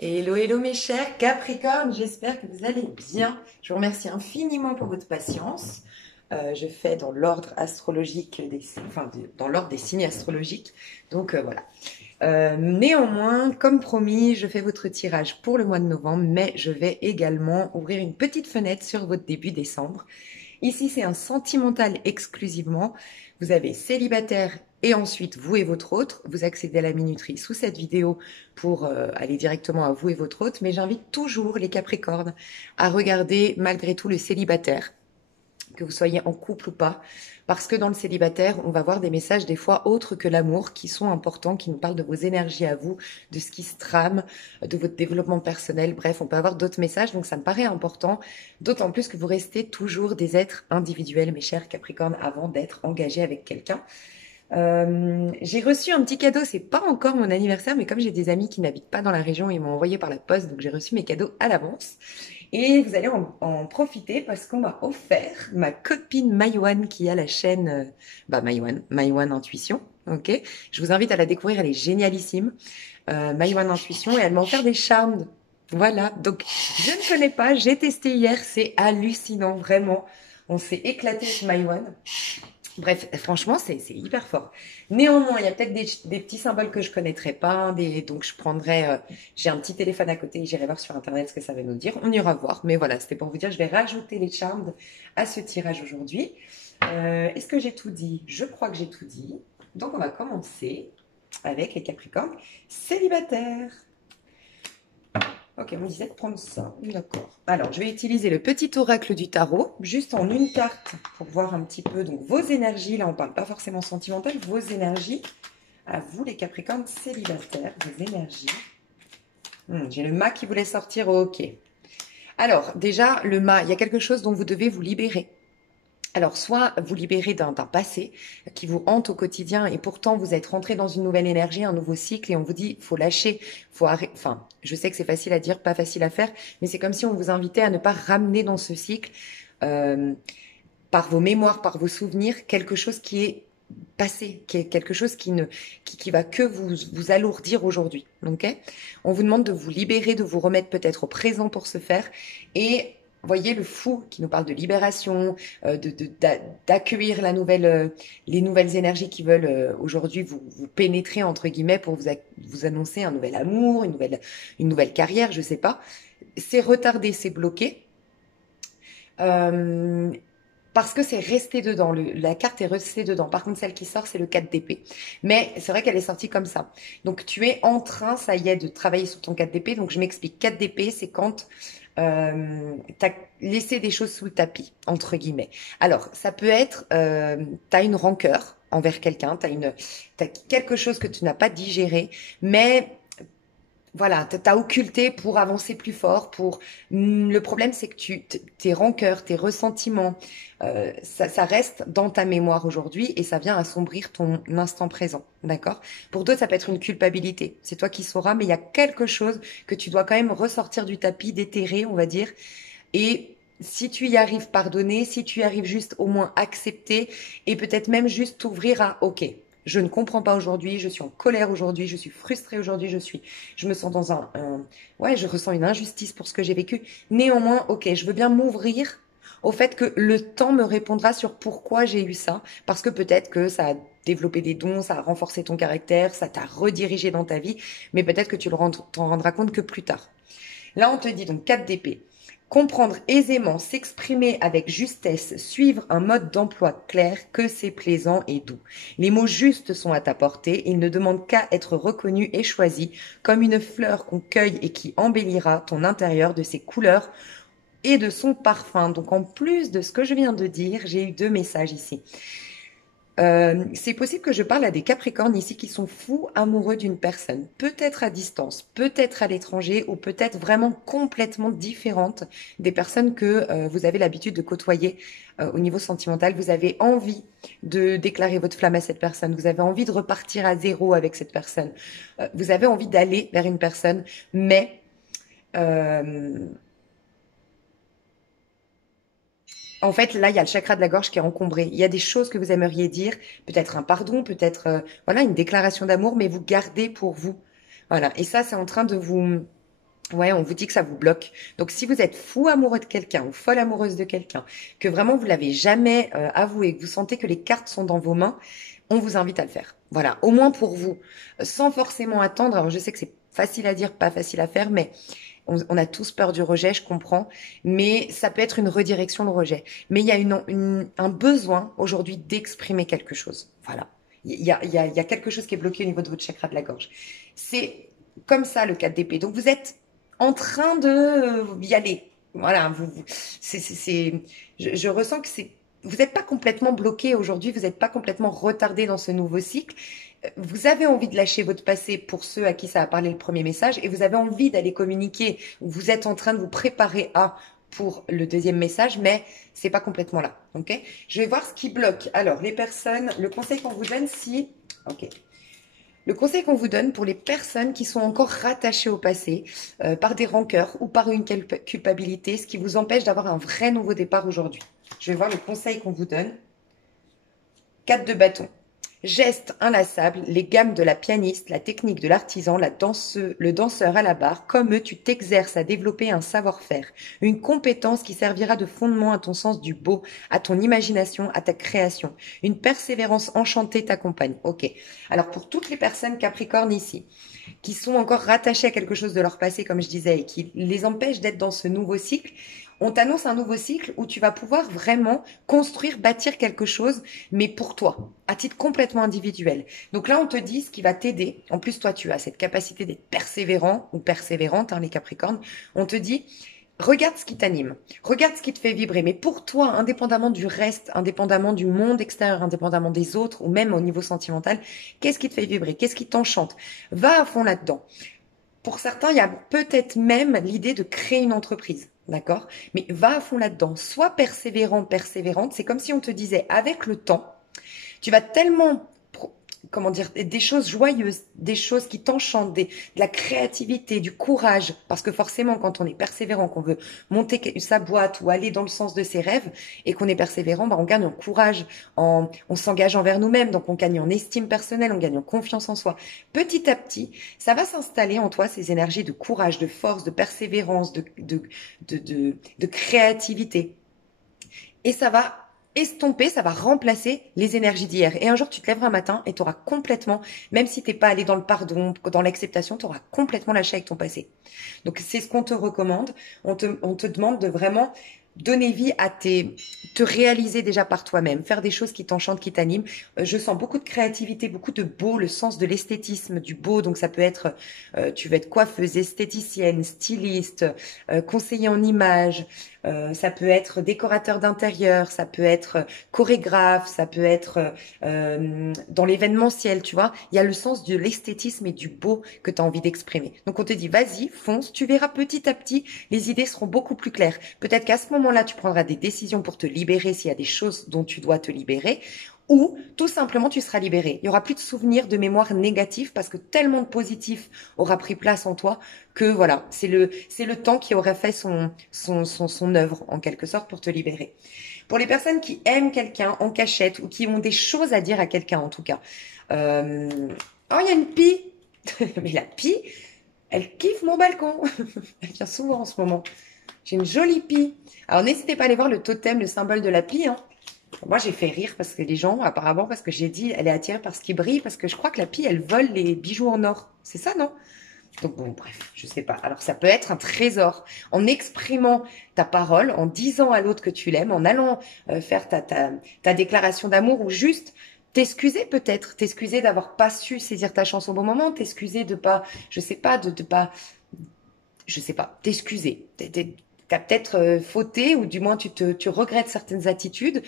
Hello, hello mes chers Capricornes, j'espère que vous allez bien. Je vous remercie infiniment pour votre patience. Je fais dans l'ordre astrologique, dans l'ordre des signes astrologiques. Donc voilà. Néanmoins, comme promis, je fais votre tirage pour le mois de novembre, mais je vais également ouvrir une petite fenêtre sur votre début décembre. Ici, c'est un sentimental exclusivement. Vous avez célibataire et ensuite vous et votre autre. Vous accédez à la minuterie sous cette vidéo pour aller directement à vous et votre autre. Mais j'invite toujours les Capricornes à regarder malgré tout le célibataire, que vous soyez en couple ou pas, parce que dans le célibataire, on va voir des messages des fois autres que l'amour, qui sont importants, qui nous parlent de vos énergies à vous, de ce qui se trame, de votre développement personnel. Bref, on peut avoir d'autres messages, donc ça me paraît important, d'autant plus que vous restez toujours des êtres individuels, mes chers Capricornes, avant d'être engagés avec quelqu'un. J'ai reçu un petit cadeau, c'est pas encore mon anniversaire, mais comme j'ai des amis qui n'habitent pas dans la région, ils m'ont envoyé par la poste, donc j'ai reçu mes cadeaux à l'avance. Et vous allez en profiter parce qu'on m'a offert ma copine Maïwan qui a la chaîne Maïwan Intuition. Ok, je vous invite à la découvrir, elle est génialissime. Maïwan Intuition et elle m'a offert des charmes. Voilà, donc je ne connais pas, j'ai testé hier, c'est hallucinant, vraiment. On s'est éclaté avec Maïwan. Bref, franchement, c'est hyper fort. Néanmoins, il y a peut-être des petits symboles que je connaîtrais pas, donc je prendrai, j'ai un petit téléphone à côté, j'irai voir sur internet ce que ça va nous dire. On ira voir, mais voilà, c'était pour vous dire, je vais rajouter les charms à ce tirage aujourd'hui. Est-ce que j'ai tout dit? Je crois que j'ai tout dit. Donc on va commencer avec les Capricornes célibataires. Ok, on me disait de prendre ça. D'accord. Alors, je vais utiliser le petit oracle du tarot, juste en une carte, pour voir un petit peu donc, vos énergies. Là, on ne parle pas forcément sentimental, vos énergies. À vous, les Capricornes célibataires, vos énergies. J'ai le mât qui voulait sortir. Ok. Alors, déjà, le mât, il y a quelque chose dont vous devez vous libérer. Alors, soit vous libérez d'un passé qui vous hante au quotidien et pourtant vous êtes rentré dans une nouvelle énergie, un nouveau cycle et on vous dit faut lâcher, faut arrêter. Enfin, je sais que c'est facile à dire, pas facile à faire, mais c'est comme si on vous invitait à ne pas ramener dans ce cycle par vos mémoires, par vos souvenirs, quelque chose qui est passé, qui est quelque chose qui va que vous alourdir aujourd'hui. Ok? On vous demande de vous libérer, de vous remettre peut-être au présent pour ce faire et voyez le fou qui nous parle de libération, d'accueillir les nouvelles énergies qui veulent aujourd'hui vous pénétrer entre guillemets pour vous annoncer un nouvel amour, une nouvelle carrière, je sais pas. C'est retardé, c'est bloqué. Parce que c'est resté dedans, la carte est restée dedans. Par contre, celle qui sort, c'est le 4 d'épée. Mais c'est vrai qu'elle est sortie comme ça. Donc, tu es en train, ça y est, de travailler sur ton 4 d'épée. Donc, je m'explique. 4 d'épée, c'est quand tu as laissé des choses sous le tapis, entre guillemets. Alors, ça peut être, tu as une rancœur envers quelqu'un, t'as quelque chose que tu n'as pas digéré, mais voilà, t'as occulté pour avancer plus fort. Le problème, c'est que tes rancœurs, tes ressentiments, ça reste dans ta mémoire aujourd'hui et ça vient assombrir ton instant présent, d'accord? Pour d'autres, ça peut être une culpabilité. C'est toi qui sauras, mais il y a quelque chose que tu dois quand même ressortir du tapis, déterrer, on va dire. Et si tu y arrives, pardonner. Si tu y arrives, juste au moins accepter et peut-être même juste t'ouvrir à, ok. Je ne comprends pas aujourd'hui, je suis en colère aujourd'hui, je suis frustrée aujourd'hui, je me sens dans ouais, je ressens une injustice pour ce que j'ai vécu. Néanmoins, ok, je veux bien m'ouvrir au fait que le temps me répondra sur pourquoi j'ai eu ça, parce que peut-être que ça a développé des dons, ça a renforcé ton caractère, ça t'a redirigé dans ta vie, mais peut-être que tu t'en rendras compte que plus tard. Là, on te dit donc 4 d'épée. Comprendre aisément, s'exprimer avec justesse, suivre un mode d'emploi clair, que c'est plaisant et doux. Les mots justes sont à ta portée, ils ne demandent qu'à être reconnus et choisis, comme une fleur qu'on cueille et qui embellira ton intérieur de ses couleurs et de son parfum. Donc en plus de ce que je viens de dire, j'ai eu 2 messages ici. C'est possible que je parle à des Capricornes ici qui sont fous amoureux d'une personne, peut-être à distance, peut-être à l'étranger ou peut-être vraiment complètement différente des personnes que vous avez l'habitude de côtoyer au niveau sentimental. Vous avez envie de déclarer votre flamme à cette personne, vous avez envie de repartir à zéro avec cette personne, vous avez envie d'aller vers une personne, mais en fait, là, il y a le chakra de la gorge qui est encombré. Il y a des choses que vous aimeriez dire, peut-être un pardon, peut-être voilà une déclaration d'amour, mais vous gardez pour vous. Voilà. Et ça, c'est en train de vous Ouais, on vous dit que ça vous bloque. Donc, si vous êtes fou amoureux de quelqu'un ou folle amoureuse de quelqu'un, que vraiment vous l'avez jamais avoué, que vous sentez que les cartes sont dans vos mains, on vous invite à le faire. Voilà, au moins pour vous, sans forcément attendre. Alors, je sais que c'est facile à dire, pas facile à faire, mais on a tous peur du rejet, je comprends. Mais ça peut être une redirection, le rejet. Mais il y a un besoin aujourd'hui d'exprimer quelque chose. Voilà. Il y a quelque chose qui est bloqué au niveau de votre chakra de la gorge. C'est comme ça le 4 d'épée. Donc, vous êtes en train de y aller. Voilà, je ressens que vous n'êtes pas complètement bloqué aujourd'hui, vous n'êtes pas complètement retardé dans ce nouveau cycle. Vous avez envie de lâcher votre passé pour ceux à qui ça a parlé le premier message et vous avez envie d'aller communiquer. Vous êtes en train de vous préparer à pour le deuxième message, mais c'est pas complètement là. Ok? Je vais voir ce qui bloque. Alors, les personnes, le conseil qu'on vous donne, si, ok. Le conseil qu'on vous donne pour les personnes qui sont encore rattachées au passé par des rancœurs ou par une culpabilité, ce qui vous empêche d'avoir un vrai nouveau départ aujourd'hui. Je vais voir le conseil qu'on vous donne. 4 de bâton. Gestes inlassables, les gammes de la pianiste, la technique de l'artisan, le danseur à la barre, comme eux, tu t'exerces à développer un savoir-faire, une compétence qui servira de fondement à ton sens du beau, à ton imagination, à ta création. Une persévérance enchantée t'accompagne. Ok. Alors pour toutes les personnes Capricorne ici, qui sont encore rattachées à quelque chose de leur passé, comme je disais, et qui les empêchent d'être dans ce nouveau cycle, on t'annonce un nouveau cycle où tu vas pouvoir vraiment construire, bâtir quelque chose, mais pour toi, à titre complètement individuel. Donc là, on te dit ce qui va t'aider. En plus, toi, tu as cette capacité d'être persévérant ou persévérante, hein, les Capricornes. On te dit, regarde ce qui t'anime, regarde ce qui te fait vibrer. Mais pour toi, indépendamment du reste, indépendamment du monde extérieur, indépendamment des autres, ou même au niveau sentimental, qu'est-ce qui te fait vibrer? Qu'est-ce qui t'enchante? Va à fond là-dedans. Pour certains, il y a peut-être même l'idée de créer une entreprise, d'accord? Mais va à fond là-dedans. Sois persévérant, persévérante. C'est comme si on te disait, avec le temps, tu vas tellement, comment dire, des choses joyeuses, des choses qui t'enchantent, de la créativité, du courage. Parce que forcément, quand on est persévérant, qu'on veut monter sa boîte ou aller dans le sens de ses rêves, et qu'on est persévérant, bah, on gagne en courage, on s'engage envers nous-mêmes, donc on gagne en estime personnelle, on gagne en confiance en soi. Petit à petit, ça va s'installer en toi ces énergies de courage, de force, de persévérance, de créativité. Et ça va estomper, ça va remplacer les énergies d'hier. Et un jour, tu te lèveras un matin et tu auras complètement, même si t'es pas allé dans le pardon, dans l'acceptation, tu auras complètement lâché avec ton passé. Donc, c'est ce qu'on te recommande. On te demande de vraiment donner vie à te réaliser déjà par toi-même, faire des choses qui t'enchantent, qui t'animent. Je sens beaucoup de créativité, beaucoup de beau, le sens de l'esthétisme, du beau. Donc ça peut être, tu veux être coiffeuse, esthéticienne, styliste, conseiller en images, ça peut être décorateur d'intérieur, ça peut être chorégraphe, ça peut être dans l'événementiel, tu vois. Il y a le sens de l'esthétisme et du beau que tu as envie d'exprimer. Donc on te dit, vas-y, fonce, tu verras petit à petit, les idées seront beaucoup plus claires. Peut-être qu'à ce moment-là, tu prendras des décisions pour te libérer s'il y a des choses dont tu dois te libérer. Ou tout simplement tu seras libéré. Il n'y aura plus de souvenirs, de mémoire négatifs parce que tellement de positif aura pris place en toi que voilà, c'est le temps qui aurait fait son œuvre en quelque sorte pour te libérer. Pour les personnes qui aiment quelqu'un en cachette ou qui ont des choses à dire à quelqu'un en tout cas. Oh, il y a une pie. Mais la pie, elle kiffe mon balcon. Elle vient souvent en ce moment. J'ai une jolie pie. Alors n'hésitez pas à aller voir le totem, le symbole de la pie, hein. Moi, j'ai fait rire parce que les gens, apparemment, parce que j'ai dit, elle est attirée par ce qui brille, parce que je crois que la pie, elle vole les bijoux en or. C'est ça, non? Donc bon, bref, je sais pas. Alors ça peut être un trésor. En exprimant ta parole, en disant à l'autre que tu l'aimes, en allant faire ta déclaration d'amour ou juste t'excuser peut-être, t'excuser d'avoir pas su saisir ta chance au bon moment, t'excuser de pas, je sais pas, de pas, je sais pas, t'excuser. T'as peut-être fauté ou du moins tu regrettes certaines attitudes.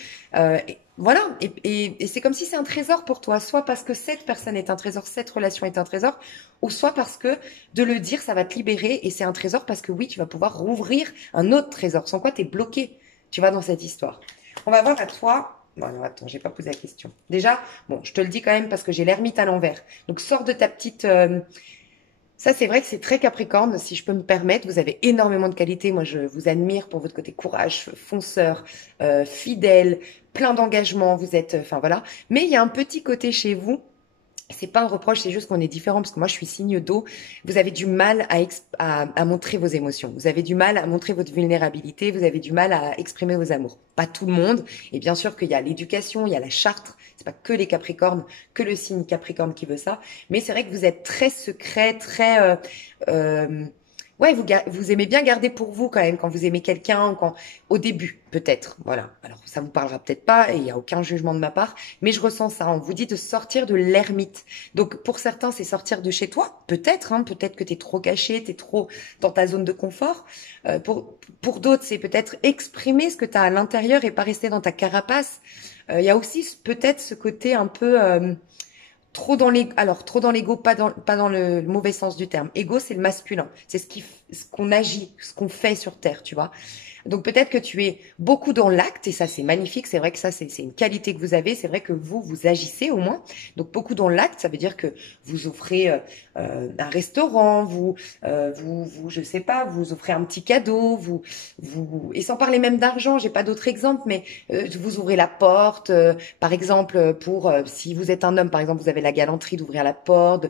Voilà, et c'est comme si c'est un trésor pour toi, soit parce que cette personne est un trésor, cette relation est un trésor, ou soit parce que de le dire, ça va te libérer et c'est un trésor parce que oui, tu vas pouvoir rouvrir un autre trésor, sans quoi tu es bloqué, tu vas dans cette histoire. On va voir à toi. Non, attends, j'ai pas posé la question. Déjà, bon, je te le dis quand même parce que j'ai l'ermite à l'envers. Donc sors de ta petite... Ça, c'est vrai que c'est très Capricorne, si je peux me permettre. Vous avez énormément de qualités. Moi, je vous admire pour votre côté courage, fonceur, fidèle, plein d'engagement. Vous êtes, enfin voilà. Mais il y a un petit côté chez vous C'est pas un reproche, c'est juste qu'on est différent parce que moi je suis signe d'eau. Vous avez du mal à montrer vos émotions. Vous avez du mal à montrer votre vulnérabilité. Vous avez du mal à exprimer vos amours. Pas tout le monde. Et bien sûr qu'il y a l'éducation, il y a la charte. C'est pas que les Capricornes, que le signe Capricorne qui veut ça. Mais c'est vrai que vous êtes très secret, très euh, ouais, vous aimez bien garder pour vous quand même quand vous aimez quelqu'un, quand au début peut-être. Voilà. Alors ça vous parlera peut-être pas et il y a aucun jugement de ma part, mais je ressens ça. On vous dit de sortir de l'ermite. Donc pour certains c'est sortir de chez toi, peut-être. Peut-être que t'es trop caché, t'es trop dans ta zone de confort. Pour d'autres c'est peut-être exprimer ce que t'as à l'intérieur et pas rester dans ta carapace. Il y a aussi peut-être ce côté un peu trop dans l'ego, pas dans le mauvais sens du terme. Ego, c'est le masculin. C'est ce qu'on agit, ce qu'on fait sur Terre, tu vois. Donc peut-être que tu es beaucoup dans l'acte et ça c'est magnifique. C'est vrai que ça c'est une qualité que vous avez. C'est vrai que vous agissez au moins. Donc beaucoup dans l'acte, ça veut dire que vous offrez un restaurant, je sais pas, vous offrez un petit cadeau, et sans parler même d'argent. J'ai pas d'autres exemples, mais vous ouvrez la porte, par exemple pour si vous êtes un homme, par exemple, vous avez la galanterie d'ouvrir la porte.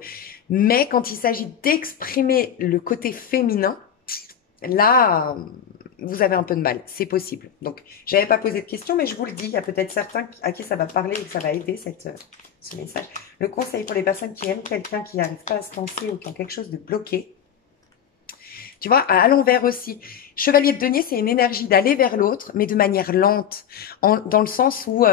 Mais quand il s'agit d'exprimer le côté féminin, là, vous avez un peu de mal. C'est possible. Donc, j'avais pas posé de questions, mais je vous le dis, il y a peut-être certains à qui ça va parler et que ça va aider ce message. Le conseil pour les personnes qui aiment quelqu'un qui n'arrive pas à se lancer ou qui ont quelque chose de bloqué. Tu vois, à l'envers aussi. Chevalier de denier, c'est une énergie d'aller vers l'autre, mais de manière lente, dans le sens où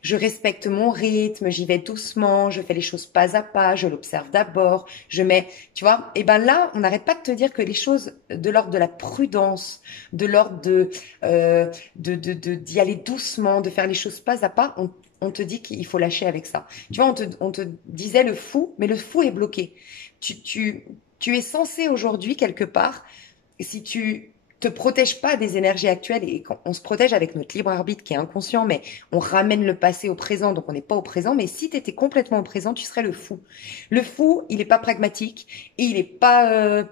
je respecte mon rythme, j'y vais doucement, je fais les choses pas à pas, je l'observe d'abord, je mets, tu vois. Et ben là, on n'arrête pas de te dire que les choses de l'ordre de la prudence, de l'ordre d'y aller doucement, de faire les choses pas à pas, on te dit qu'il faut lâcher avec ça. Tu vois, on te disait le fou, mais le fou est bloqué. Tu es censé aujourd'hui, quelque part, si tu te protèges pas des énergies actuelles et on se protège avec notre libre arbitre qui est inconscient, mais on ramène le passé au présent, donc on n'est pas au présent. Mais si tu étais complètement au présent, tu serais le fou. Le fou, il est pas pragmatique et il est pas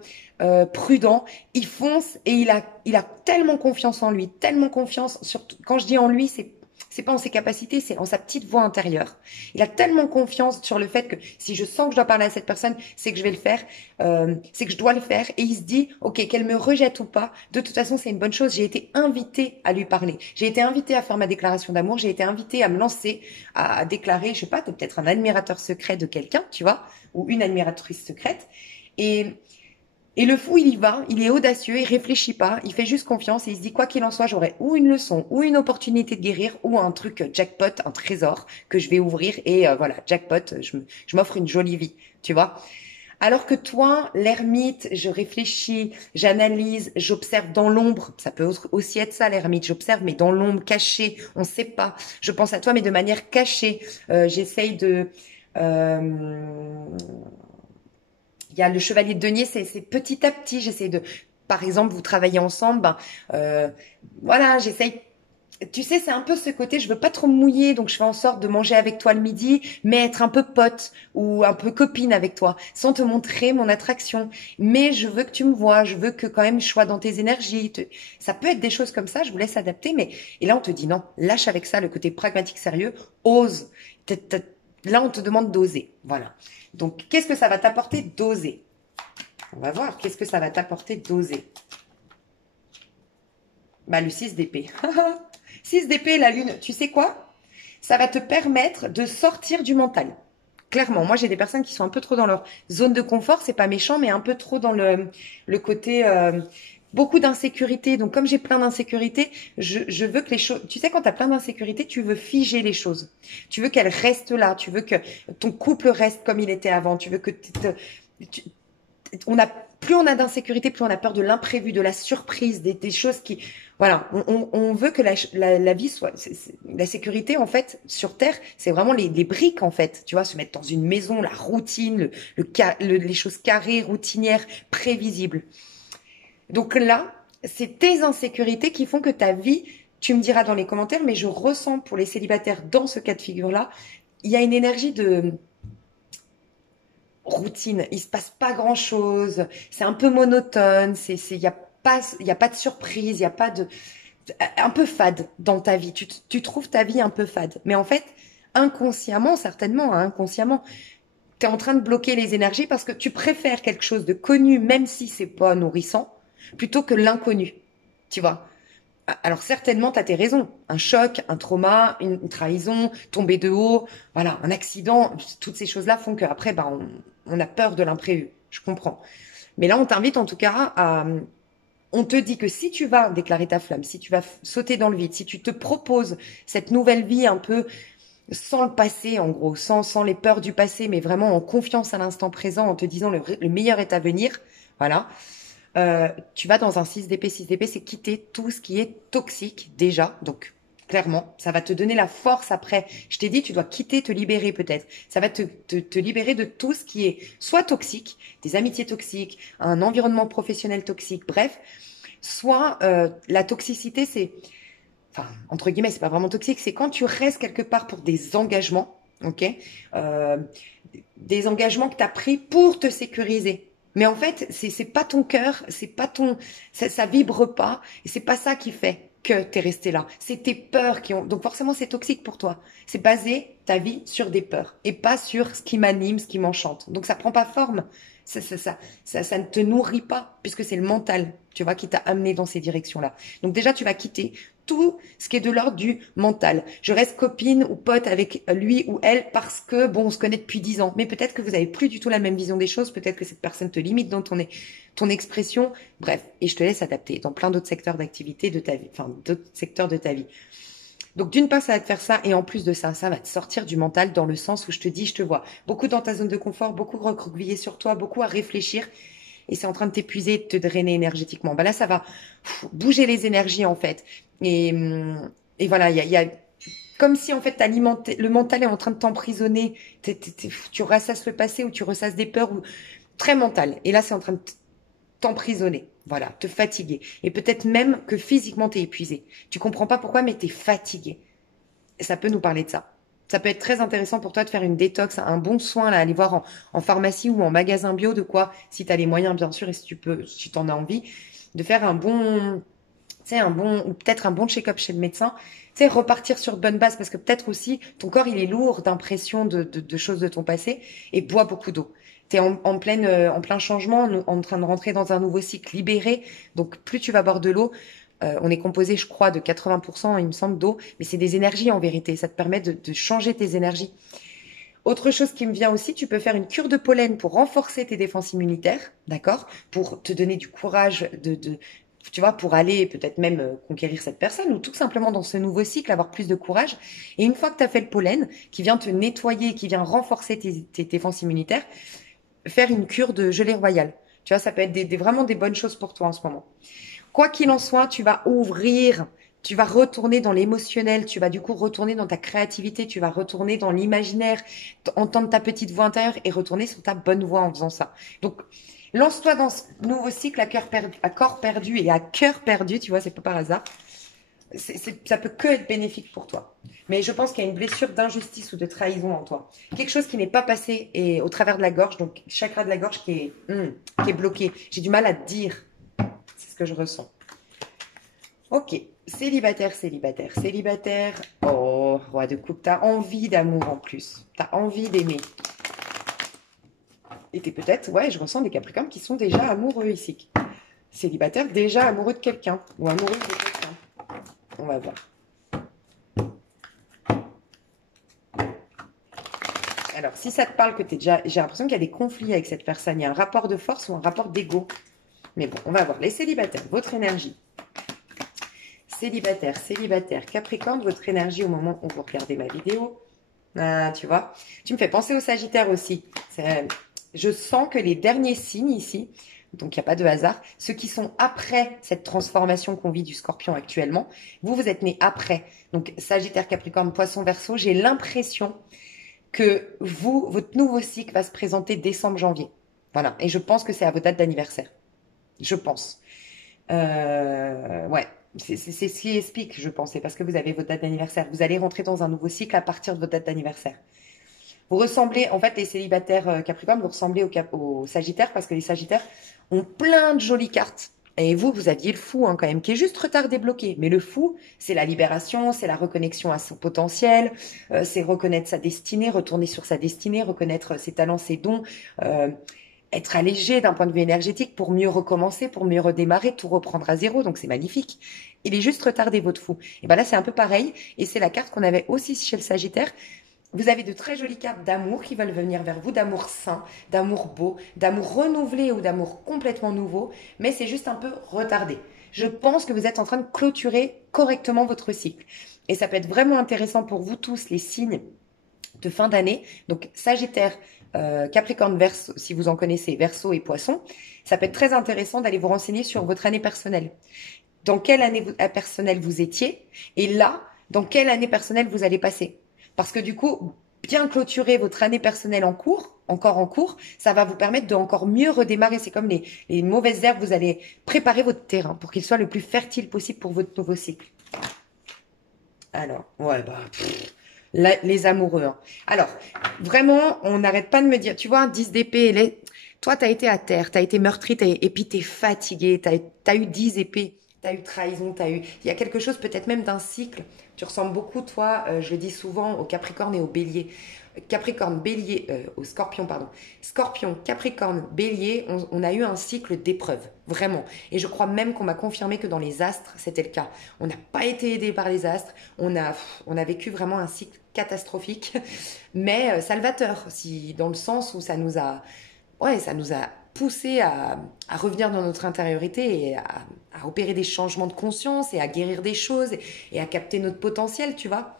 prudent. Il fonce et il a tellement confiance en lui, tellement confiance. Surtout quand je dis en lui, c'est pas en ses capacités, c'est en sa petite voix intérieure. Il a tellement confiance sur le fait que si je sens que je dois parler à cette personne, c'est que je vais le faire, c'est que je dois le faire. Et il se dit, ok, qu'elle me rejette ou pas, de toute façon, c'est une bonne chose. J'ai été invitée à lui parler. J'ai été invitée à faire ma déclaration d'amour. J'ai été invitée à me lancer, à déclarer, je sais pas, t'es peut-être un admirateur secret de quelqu'un, tu vois, ou une admiratrice secrète. Et le fou, il y va, il est audacieux, il réfléchit pas, il fait juste confiance et il se dit quoi qu'il en soit, j'aurai ou une leçon, ou une opportunité de guérir, ou un truc jackpot, un trésor que je vais ouvrir et voilà, jackpot, je m'offre une jolie vie, tu vois. Alors que toi, l'ermite, je réfléchis, j'analyse, j'observe dans l'ombre. Ça peut aussi être ça, l'ermite. J'observe, mais dans l'ombre, caché. On ne sait pas. Je pense à toi, mais de manière cachée. J'essaye de. Il y a le chevalier de denier, c'est petit à petit. J'essaie de, par exemple, vous travaillez ensemble, voilà, j'essaye. Tu sais, c'est un peu ce côté, je veux pas trop me mouiller, donc je fais en sorte de manger avec toi le midi, mais être un peu pote ou un peu copine avec toi, sans te montrer mon attraction. Mais je veux que tu me vois, je veux que quand même je sois dans tes énergies. Ça peut être des choses comme ça, je vous laisse adapter, mais et là on te dit non, lâche avec ça le côté pragmatique sérieux, ose. Là on te demande d'oser, voilà. Donc qu'est-ce que ça va t'apporter d'oser? On va voir, qu'est-ce que ça va t'apporter d'oser? Bah le 6 d'épée. 6 d'épée, la lune, tu sais quoi? Ça va te permettre de sortir du mental. Clairement, moi j'ai des personnes qui sont un peu trop dans leur zone de confort, c'est pas méchant, mais un peu trop dans le côté beaucoup d'insécurité. Donc comme j'ai plein d'insécurité, je veux que les choses, tu sais, quand tu as plein d'insécurité, tu veux figer les choses. Tu veux qu'elles restent là, tu veux que ton couple reste comme il était avant, tu veux que tu- plus on a d'insécurité, plus on a peur de l'imprévu, de la surprise, des choses qui, voilà, on veut que la vie soit, la sécurité en fait sur Terre, c'est vraiment les briques en fait, tu vois, se mettre dans une maison, la routine, les choses carrées, routinières, prévisibles. Donc là, c'est tes insécurités qui font que ta vie, tu me diras dans les commentaires, mais je ressens pour les célibataires dans ce cas de figure-là, il y a une énergie de routine, il se passe pas grand-chose, c'est un peu monotone, il y a pas de surprise, il y a pas de un peu fade dans ta vie. Tu trouves ta vie un peu fade, mais en fait, inconsciemment certainement, hein, inconsciemment, tu es en train de bloquer les énergies parce que tu préfères quelque chose de connu, même si c'est pas nourrissant, plutôt que l'inconnu. Tu vois? Alors certainement, tu as tes raisons. Un choc, un trauma, une trahison, tomber de haut, voilà, un accident, toutes ces choses-là font qu'après, ben, on a peur de l'imprévu. Je comprends. Mais là, on t'invite en tout cas à... On te dit que si tu vas déclarer ta flamme, si tu vas sauter dans le vide, si tu te proposes cette nouvelle vie un peu sans le passé, en gros, sans les peurs du passé, mais vraiment en confiance à l'instant présent, en te disant le meilleur est à venir, voilà, tu vas dans un 6 d'épée. 6 d'épée, c'est quitter tout ce qui est toxique déjà. Donc, clairement, ça va te donner la force après. Je t'ai dit, tu dois quitter, te libérer peut-être. Ça va te libérer de tout ce qui est soit toxique, des amitiés toxiques, un environnement professionnel toxique, bref. Soit la toxicité, c'est... Enfin, entre guillemets, c'est pas vraiment toxique. C'est quand tu restes quelque part pour des engagements, ok, euh, des engagements que tu as pris pour te sécuriser. Mais en fait, c'est pas ton cœur, c'est pas ton, ça vibre pas, et c'est pas ça qui fait que t'es resté là. C'est tes peurs qui ont, donc forcément c'est toxique pour toi. C'est basé ta vie sur des peurs et pas sur ce qui m'anime, ce qui m'enchante. Donc ça prend pas forme. Ça ne te nourrit pas puisque c'est le mental, tu vois, qui t'a amené dans ces directions-là. Donc déjà tu vas quitter tout ce qui est de l'ordre du mental. Je reste copine ou pote avec lui ou elle parce que, bon, on se connaît depuis 10 ans. Mais peut-être que vous avez plus du tout la même vision des choses. Peut-être que cette personne te limite dans ton expression. Bref, et je te laisse adapter dans plein d'autres secteurs d'activité de ta vie, enfin, d'autres secteurs de ta vie. Donc, d'une part, ça va te faire ça. Et en plus de ça, ça va te sortir du mental dans le sens où je te dis, je te vois beaucoup dans ta zone de confort, beaucoup recroquevillé sur toi, beaucoup à réfléchir. Et c'est en train de t'épuiser, de te drainer énergétiquement. Ben là, ça va bouger les énergies, en fait. Et voilà, il y a comme si, en fait, le mental est en train de t'emprisonner. Tu rassasses le passé ou tu ressasses des peurs ou très mental. Et là, c'est en train de t'emprisonner. Voilà, te fatiguer. Et peut-être même que physiquement, t'es épuisé. Tu comprends pas pourquoi, mais t'es fatigué. Et ça peut nous parler de ça. Ça peut être très intéressant pour toi de faire une détox, un bon soin, là, aller voir en pharmacie ou en magasin bio de quoi, si tu as les moyens, bien sûr, et si tu peux, si tu en as envie, de faire un bon, tu sais, ou peut-être un bon check-up chez le médecin, tu sais, repartir sur de bonnes bases, parce que peut-être aussi, ton corps, il est lourd d'impressions de choses de ton passé, et bois beaucoup d'eau. Tu es en plein changement, en train de rentrer dans un nouveau cycle libéré, donc plus tu vas boire de l'eau, on est composé, je crois, de 80%, il me semble, d'eau, mais c'est des énergies en vérité. Ça te permet de changer tes énergies. Autre chose qui me vient aussi, tu peux faire une cure de pollen pour renforcer tes défenses immunitaires, d'accord? Pour te donner du courage tu vois, pour aller peut-être même conquérir cette personne ou tout simplement dans ce nouveau cycle, avoir plus de courage. Et une fois que tu as fait le pollen, qui vient te nettoyer, qui vient renforcer tes défenses immunitaires, faire une cure de gelée royale. Tu vois, ça peut être vraiment des bonnes choses pour toi en ce moment. Quoi qu'il en soit, tu vas ouvrir, tu vas retourner dans l'émotionnel, tu vas du coup retourner dans ta créativité, tu vas retourner dans l'imaginaire, entendre ta petite voix intérieure et retourner sur ta bonne voix en faisant ça. Donc, lance-toi dans ce nouveau cycle à corps perdu et à cœur perdu, tu vois, c'est pas par hasard. Ça peut que être bénéfique pour toi. Mais je pense qu'il y a une blessure d'injustice ou de trahison en toi. Quelque chose qui n'est pas passé et au travers de la gorge, donc chakra de la gorge qui est bloqué. J'ai du mal à te dire. C'est ce que je ressens. Ok, célibataire, célibataire, célibataire. Oh, roi de coupe, t'as envie d'amour en plus. T'as envie d'aimer. Et t'es peut-être, ouais, je ressens des capricornes qui sont déjà amoureux ici. Célibataire, déjà amoureux de quelqu'un. Ou amoureuse de quelqu'un. On va voir. Alors, si ça te parle que t'es déjà... J'ai l'impression qu'il y a des conflits avec cette personne. Il y a un rapport de force ou un rapport d'ego. Mais bon, on va voir. Les célibataires, votre énergie. Célibataire, célibataire, Capricorne, votre énergie au moment où vous regardez ma vidéo. Ah, tu vois. Tu me fais penser au Sagittaire aussi. Je sens que les derniers signes ici, donc il n'y a pas de hasard, ceux qui sont après cette transformation qu'on vit du Scorpion actuellement, vous êtes nés après. Donc Sagittaire, Capricorne, Poisson, Verseau, j'ai l'impression que votre nouveau cycle va se présenter décembre-janvier. Voilà. Et je pense que c'est à vos dates d'anniversaire. Je pense. Ouais. C'est ce qui explique, je pense, c'est parce que vous avez votre date d'anniversaire. Vous allez rentrer dans un nouveau cycle à partir de votre date d'anniversaire. Vous ressemblez, en fait, les célibataires Capricorne, vous ressemblez aux Sagittaires parce que les Sagittaires ont plein de jolies cartes. Et vous, vous aviez le fou hein, quand même, qui est juste retardé, bloqué. Mais le fou, c'est la libération, c'est la reconnexion à son potentiel, c'est reconnaître sa destinée, retourner sur sa destinée, reconnaître ses talents, ses dons, euh, être allégé d'un point de vue énergétique pour mieux recommencer, pour mieux redémarrer, tout reprendre à zéro. Donc c'est magnifique. Il est juste retardé, votre fou. Et ben là, c'est un peu pareil. Et c'est la carte qu'on avait aussi chez le Sagittaire. Vous avez de très jolies cartes d'amour qui veulent venir vers vous, d'amour sain, d'amour beau, d'amour renouvelé ou d'amour complètement nouveau, mais c'est juste un peu retardé. Je pense que vous êtes en train de clôturer correctement votre cycle. Et ça peut être vraiment intéressant pour vous tous, les signes de fin d'année. Donc Sagittaire, Capricorne, Verseau, si vous en connaissez, Verseau et Poisson. Ça peut être très intéressant d'aller vous renseigner sur votre année personnelle. Dans quelle année personnelle vous étiez et là, dans quelle année personnelle vous allez passer. Parce que du coup, bien clôturer votre année personnelle en cours, encore en cours, ça va vous permettre de encore mieux redémarrer. C'est comme les mauvaises herbes, vous allez préparer votre terrain pour qu'il soit le plus fertile possible pour votre nouveau cycle. Alors, ouais, bah, les amoureux. Hein. Alors, vraiment, on n'arrête pas de me dire, tu vois, un 10 d'épée, toi, t'as été à terre, t'as été meurtri, et puis t'es fatigué, t'as eu 10 épées, t'as eu trahison, il y a quelque chose peut-être même d'un cycle. Tu ressembles beaucoup, toi, je le dis souvent, au Capricorne et au Bélier. Capricorne, Bélier, au Scorpion, pardon. Scorpion, Capricorne, Bélier, on a eu un cycle d'épreuves, vraiment. Et je crois même qu'on m'a confirmé que dans les astres, c'était le cas. On n'a pas été aidé par les astres, on a vécu vraiment un cycle catastrophique, mais salvateur, si, dans le sens où ça nous a poussé à revenir dans notre intériorité et à opérer des changements de conscience et à guérir des choses et à capter notre potentiel, tu vois.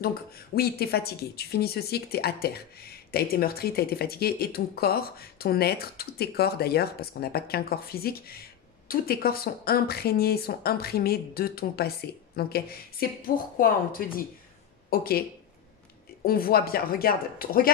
Donc oui, t'es fatigué, tu finis ce cycle, t'es à terre. T'as été meurtri, t'as été fatigué et ton corps, ton être, tous tes corps d'ailleurs, parce qu'on n'a pas qu'un corps physique, tous tes corps sont imprégnés, sont imprimés de ton passé. Okay. C'est pourquoi on te dit, ok, on voit bien, regarde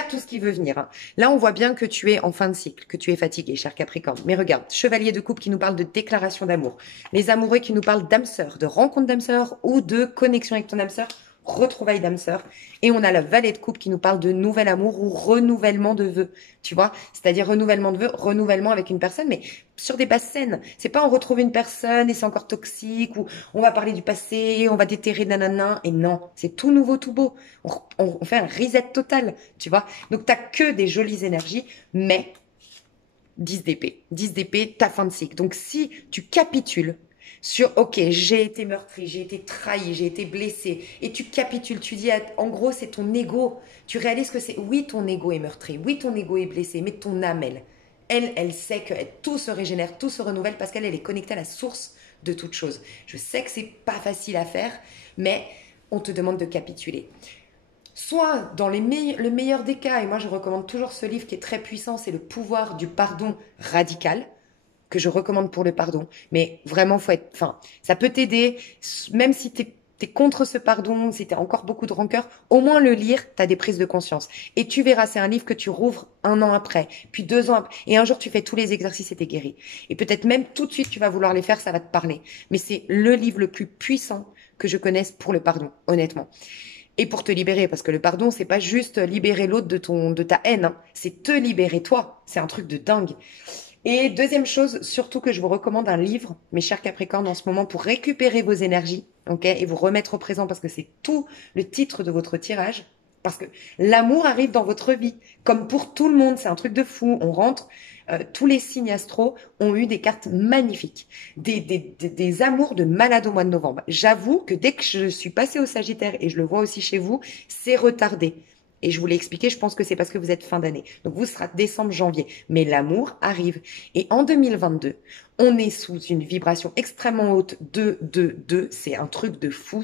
tout ce qui veut venir. Hein. Là, on voit bien que tu es en fin de cycle, que tu es fatigué, cher Capricorne. Mais regarde, chevalier de coupe qui nous parle de déclaration d'amour. Les amoureux qui nous parlent d'âme sœur, de rencontre d'âme sœur ou de connexion avec ton âme sœur, retrouvailles d'âme sœur. Et on a la valet de coupe qui nous parle de nouvel amour ou renouvellement de vœux. Tu vois, c'est-à-dire renouvellement de vœux, renouvellement avec une personne, mais sur des bases saines. C'est pas on retrouve une personne et c'est encore toxique ou on va parler du passé, on va déterrer nanana. Et non, c'est tout nouveau, tout beau. On fait un reset total, tu vois. Donc t'as que des jolies énergies, mais 10 d'épée. 10 d'épée, ta fin de cycle. Donc si tu capitules sur ok, j'ai été meurtri, j'ai été trahi, j'ai été blessé, et tu capitules, tu dis en gros c'est ton ego, tu réalises que c'est oui ton ego est meurtri, oui ton ego est blessé, mais ton âme elle sait que tout se régénère, tout se renouvelle parce qu'elle est connectée à la source de toute chose. Je sais que c'est pas facile à faire, mais on te demande de capituler. Soit dans le meilleur des cas, et moi je recommande toujours ce livre qui est très puissant, c'est Le pouvoir du pardon radical que je recommande pour le pardon. Mais vraiment, ça peut t'aider, même si t'es contre ce pardon, si t'as encore beaucoup de rancœur, au moins le lire, t'as des prises de conscience. Et tu verras, c'est un livre que tu rouvres 1 an après, puis 2 ans après, et un jour tu fais tous les exercices et t'es guéri. Et peut-être même tout de suite tu vas vouloir les faire, ça va te parler. Mais c'est le livre le plus puissant que je connaisse pour le pardon, honnêtement. Et pour te libérer, parce que le pardon, c'est pas juste libérer l'autre de ta haine, hein. C'est te libérer toi. C'est un truc de dingue. Et deuxième chose, surtout que je vous recommande un livre, mes chers Capricornes, en ce moment, pour récupérer vos énergies, ok, et vous remettre au présent, parce que c'est tout le titre de votre tirage. Parce que l'amour arrive dans votre vie, comme pour tout le monde, c'est un truc de fou. On rentre, tous les signes astro ont eu des cartes magnifiques, des amours de malade au mois de novembre. J'avoue que dès que je suis passée au Sagittaire, et je le vois aussi chez vous, c'est retardé. Et je vous l'ai expliqué, je pense que c'est parce que vous êtes fin d'année. Donc vous serez décembre, janvier. Mais l'amour arrive. Et en 2022, on est sous une vibration extrêmement haute de. C'est un truc de fou.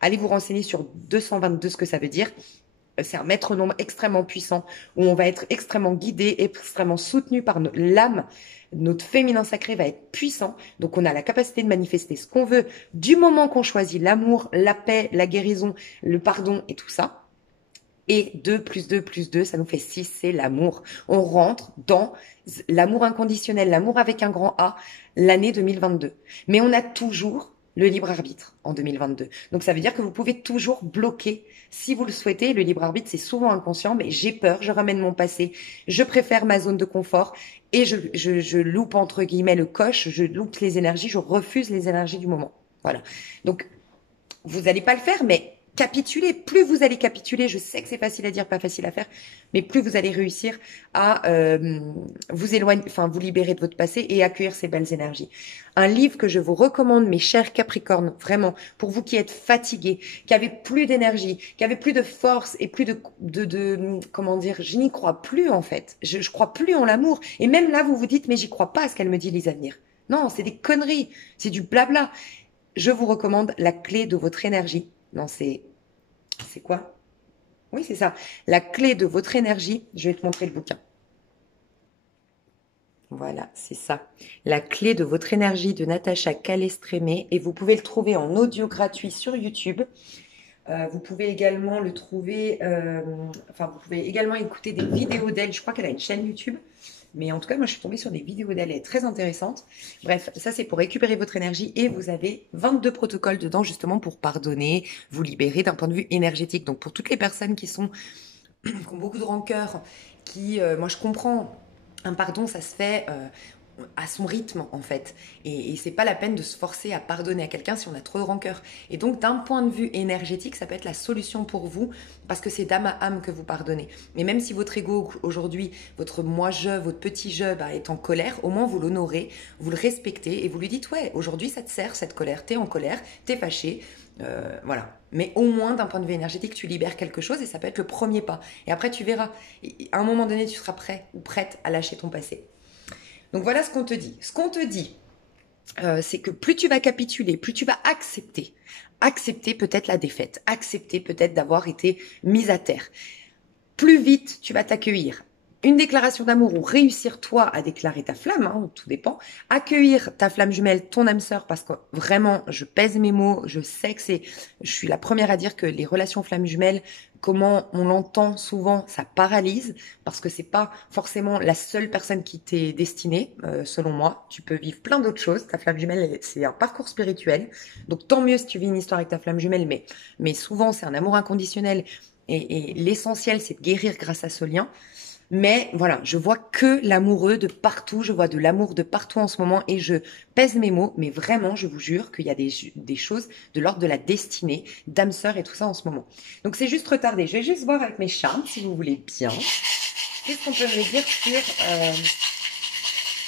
Allez vous renseigner sur 222 ce que ça veut dire. C'est un maître-nombre extrêmement puissant où on va être extrêmement guidé, extrêmement soutenu par l'âme. Notre féminin sacré va être puissant. Donc on a la capacité de manifester ce qu'on veut du moment qu'on choisit l'amour, la paix, la guérison, le pardon et tout ça. Et 2 plus 2 plus 2, ça nous fait 6, c'est l'amour. On rentre dans l'amour inconditionnel, l'amour avec un grand A, l'année 2022. Mais on a toujours le libre arbitre en 2022. Donc ça veut dire que vous pouvez toujours bloquer si vous le souhaitez. Le libre arbitre, c'est souvent inconscient, mais j'ai peur, je ramène mon passé, je préfère ma zone de confort et je loupe entre guillemets le coche, je loupe les énergies, je refuse les énergies du moment. Voilà. Donc vous n'allez pas le faire, mais capituler. Plus vous allez capituler, je sais que c'est facile à dire, pas facile à faire, mais plus vous allez réussir à vous éloigner, enfin vous libérer de votre passé et accueillir ces belles énergies. Un livre que je vous recommande, mes chers Capricornes, vraiment, pour vous qui êtes fatigués, qui avez plus d'énergie, qui avez plus de force et plus de comment dire, je n'y crois plus en fait. Je crois plus en l'amour. Et même là, vous vous dites, mais j'y crois pas à ce qu'elle me dit, les avenirs. Non, c'est des conneries, c'est du blabla. Je vous recommande La clé de votre énergie. Non, c'est quoi? Oui, c'est ça. La clé de votre énergie. Je vais te montrer le bouquin. Voilà, c'est ça. La clé de votre énergie de Natacha Calestrémé. Et vous pouvez le trouver en audio gratuit sur YouTube. Vous pouvez également le trouver, enfin, vous pouvez également écouter des vidéos d'elle. Je crois qu'elle a une chaîne YouTube. Mais en tout cas, moi, je suis tombée sur des vidéos d'elle, elle est très intéressante. Bref, ça, c'est pour récupérer votre énergie et vous avez 22 protocoles dedans, justement, pour pardonner, vous libérer d'un point de vue énergétique. Donc, pour toutes les personnes qui ont beaucoup de rancœur, moi, je comprends, un pardon, ça se fait à son rythme, en fait. Et c'est pas la peine de se forcer à pardonner à quelqu'un si on a trop de rancœur. Et donc, d'un point de vue énergétique, ça peut être la solution pour vous, parce que c'est d'âme à âme que vous pardonnez. Mais même si votre ego, aujourd'hui, votre moi-je, votre petit je, est en colère, au moins vous l'honorez, vous le respectez, et vous lui dites, ouais, aujourd'hui, ça te sert, cette colère, t'es en colère, t'es fâché, voilà. Mais au moins, d'un point de vue énergétique, tu libères quelque chose, et ça peut être le premier pas. Et après, tu verras. Et à un moment donné, tu seras prêt ou prête à lâcher ton passé. Donc voilà ce qu'on te dit. Ce qu'on te dit, c'est que plus tu vas capituler, plus tu vas accepter peut-être la défaite, accepter peut-être d'avoir été mise à terre. Plus vite tu vas t'accueillir. Une déclaration d'amour ou réussir toi à déclarer ta flamme, hein, tout dépend. Accueillir ta flamme jumelle, ton âme sœur, parce que vraiment, je pèse mes mots, je sais que je suis la première à dire que les relations flamme jumelle, comment on l'entend souvent, ça paralyse, parce que c'est pas forcément la seule personne qui t'est destinée, selon moi. Tu peux vivre plein d'autres choses. Ta flamme jumelle, c'est un parcours spirituel. Donc tant mieux si tu vis une histoire avec ta flamme jumelle, mais souvent c'est un amour inconditionnel. Et l'essentiel, c'est de guérir grâce à ce lien. Mais voilà, je vois que l'amoureux de partout, je vois de l'amour de partout en ce moment et je pèse mes mots, mais vraiment, je vous jure qu'il y a des choses de l'ordre de la destinée, d'âme sœur et tout ça en ce moment. Donc c'est juste retardé. Je vais juste voir avec mes charmes, si vous voulez bien. Qu'est-ce qu'on peut me dire sur...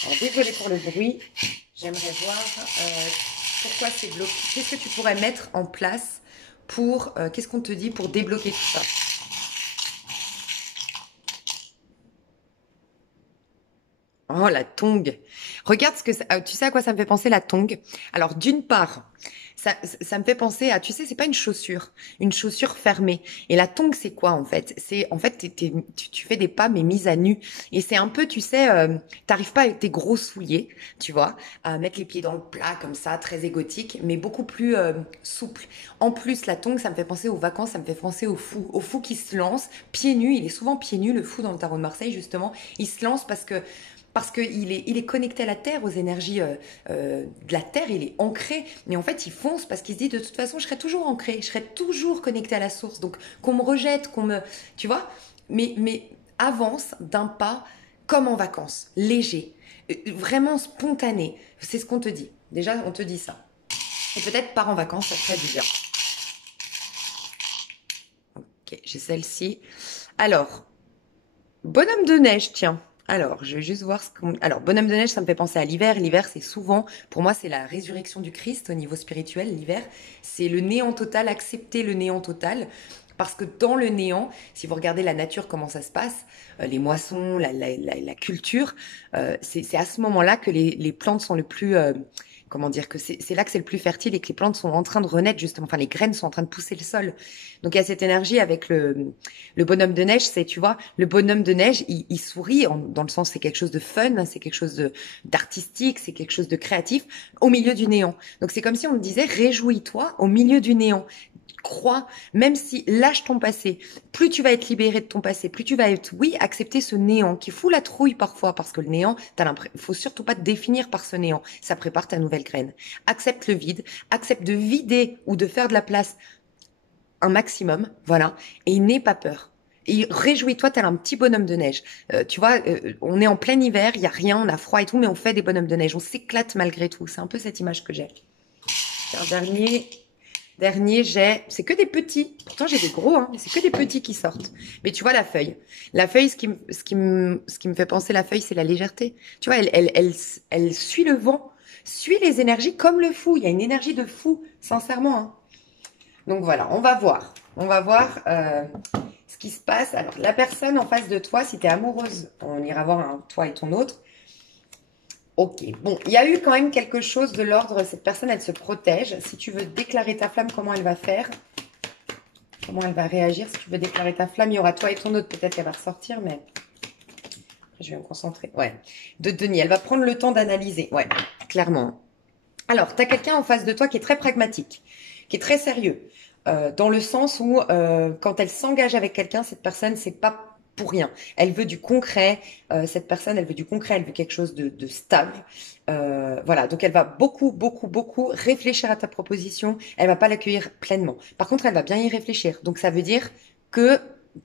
Alors désolé pour le bruit, j'aimerais voir pourquoi c'est bloqué. Qu'est-ce que tu pourrais mettre en place pour... qu'est-ce qu'on te dit pour débloquer tout ça? Oh, la tongue. Regarde ce que tu sais à quoi ça me fait penser, la tongue. Alors, d'une part, ça me fait penser à, tu sais, c'est pas une chaussure fermée. Et la tongue, c'est quoi en fait? C'est en fait, tu fais des pas mais mises à nu. Et c'est un peu, tu sais, t'arrives pas avec tes gros souliers, tu vois, à mettre les pieds dans le plat comme ça, très égotique, mais beaucoup plus souple. En plus, la tongue, ça me fait penser aux vacances, ça me fait penser au fou qui se lance pieds nus. Il est souvent pieds nus, le fou dans le tarot de Marseille justement. Il se lance parce qu'il est connecté à la terre, aux énergies de la terre, il est ancré. Mais en fait, il fonce parce qu'il se dit de toute façon, je serai toujours ancré, je serai toujours connecté à la source. Donc, qu'on me rejette, tu vois, mais avance d'un pas comme en vacances, léger, vraiment spontané. C'est ce qu'on te dit. Déjà, on te dit ça. Et peut-être part en vacances, ça serait du bien. Ok, j'ai celle-ci. Alors, bonhomme de neige, tiens. Alors, je vais juste voir ce qu'on... Alors, bonhomme de neige, ça me fait penser à l'hiver. L'hiver, c'est souvent, pour moi, c'est la résurrection du Christ au niveau spirituel. L'hiver, c'est le néant total, accepter le néant total. Parce que dans le néant, si vous regardez la nature, comment ça se passe, les moissons, la culture, c'est à ce moment-là que les plantes sont le plus... comment dire, que c'est là que c'est le plus fertile et que les plantes sont en train de renaître, justement. Enfin, les graines sont en train de pousser le sol. Donc, il y a cette énergie avec le bonhomme de neige. C'est, tu vois, le bonhomme de neige, il sourit dans le sens, c'est quelque chose de fun, c'est quelque chose d'artistique, c'est quelque chose de créatif au milieu du néant. Donc, c'est comme si on me disait, réjouis-toi au milieu du néant. crois, même si lâche ton passé, plus tu vas être libéré de ton passé, plus tu vas être, oui, accepter ce néant qui fout la trouille parfois, parce que le néant, faut surtout pas te définir par ce néant. Ça prépare ta nouvelle graine. Accepte le vide, accepte de vider ou de faire de la place un maximum, voilà, et n'aie pas peur. Et réjouis-toi, tel un petit bonhomme de neige. Tu vois, on est en plein hiver, il y a rien, on a froid et tout, mais on fait des bonhommes de neige. On s'éclate malgré tout. C'est un peu cette image que j'ai. Un dernier, c'est que des petits. Pourtant, j'ai des gros, hein, mais c'est que des petits qui sortent. Mais tu vois la feuille. La feuille, ce qui me fait penser la feuille, c'est la légèreté. Tu vois, elle suit le vent, suit les énergies comme le fou. Il y a une énergie de fou, sincèrement, hein. Donc voilà, on va voir. On va voir ce qui se passe. Alors, la personne en face de toi, si tu es amoureuse, on ira voir toi et ton autre. Ok, bon, il y a eu quand même quelque chose de l'ordre. Cette personne, elle se protège. Si tu veux déclarer ta flamme, comment elle va faire? Comment elle va réagir? Si tu veux déclarer ta flamme, il y aura toi et ton autre. Peut-être qu'elle va ressortir, mais je vais me concentrer. Ouais, de Denis. Elle va prendre le temps d'analyser. Ouais, clairement. Alors, tu as quelqu'un en face de toi qui est très pragmatique, qui est très sérieux. Dans le sens où quand elle s'engage avec quelqu'un, cette personne, c'est pas pour rien. Elle veut du concret. Cette personne, elle veut du concret. Elle veut quelque chose de stable. Voilà. Donc, elle va beaucoup réfléchir à ta proposition. Elle va pas l'accueillir pleinement. Par contre, elle va bien y réfléchir. Donc, ça veut dire que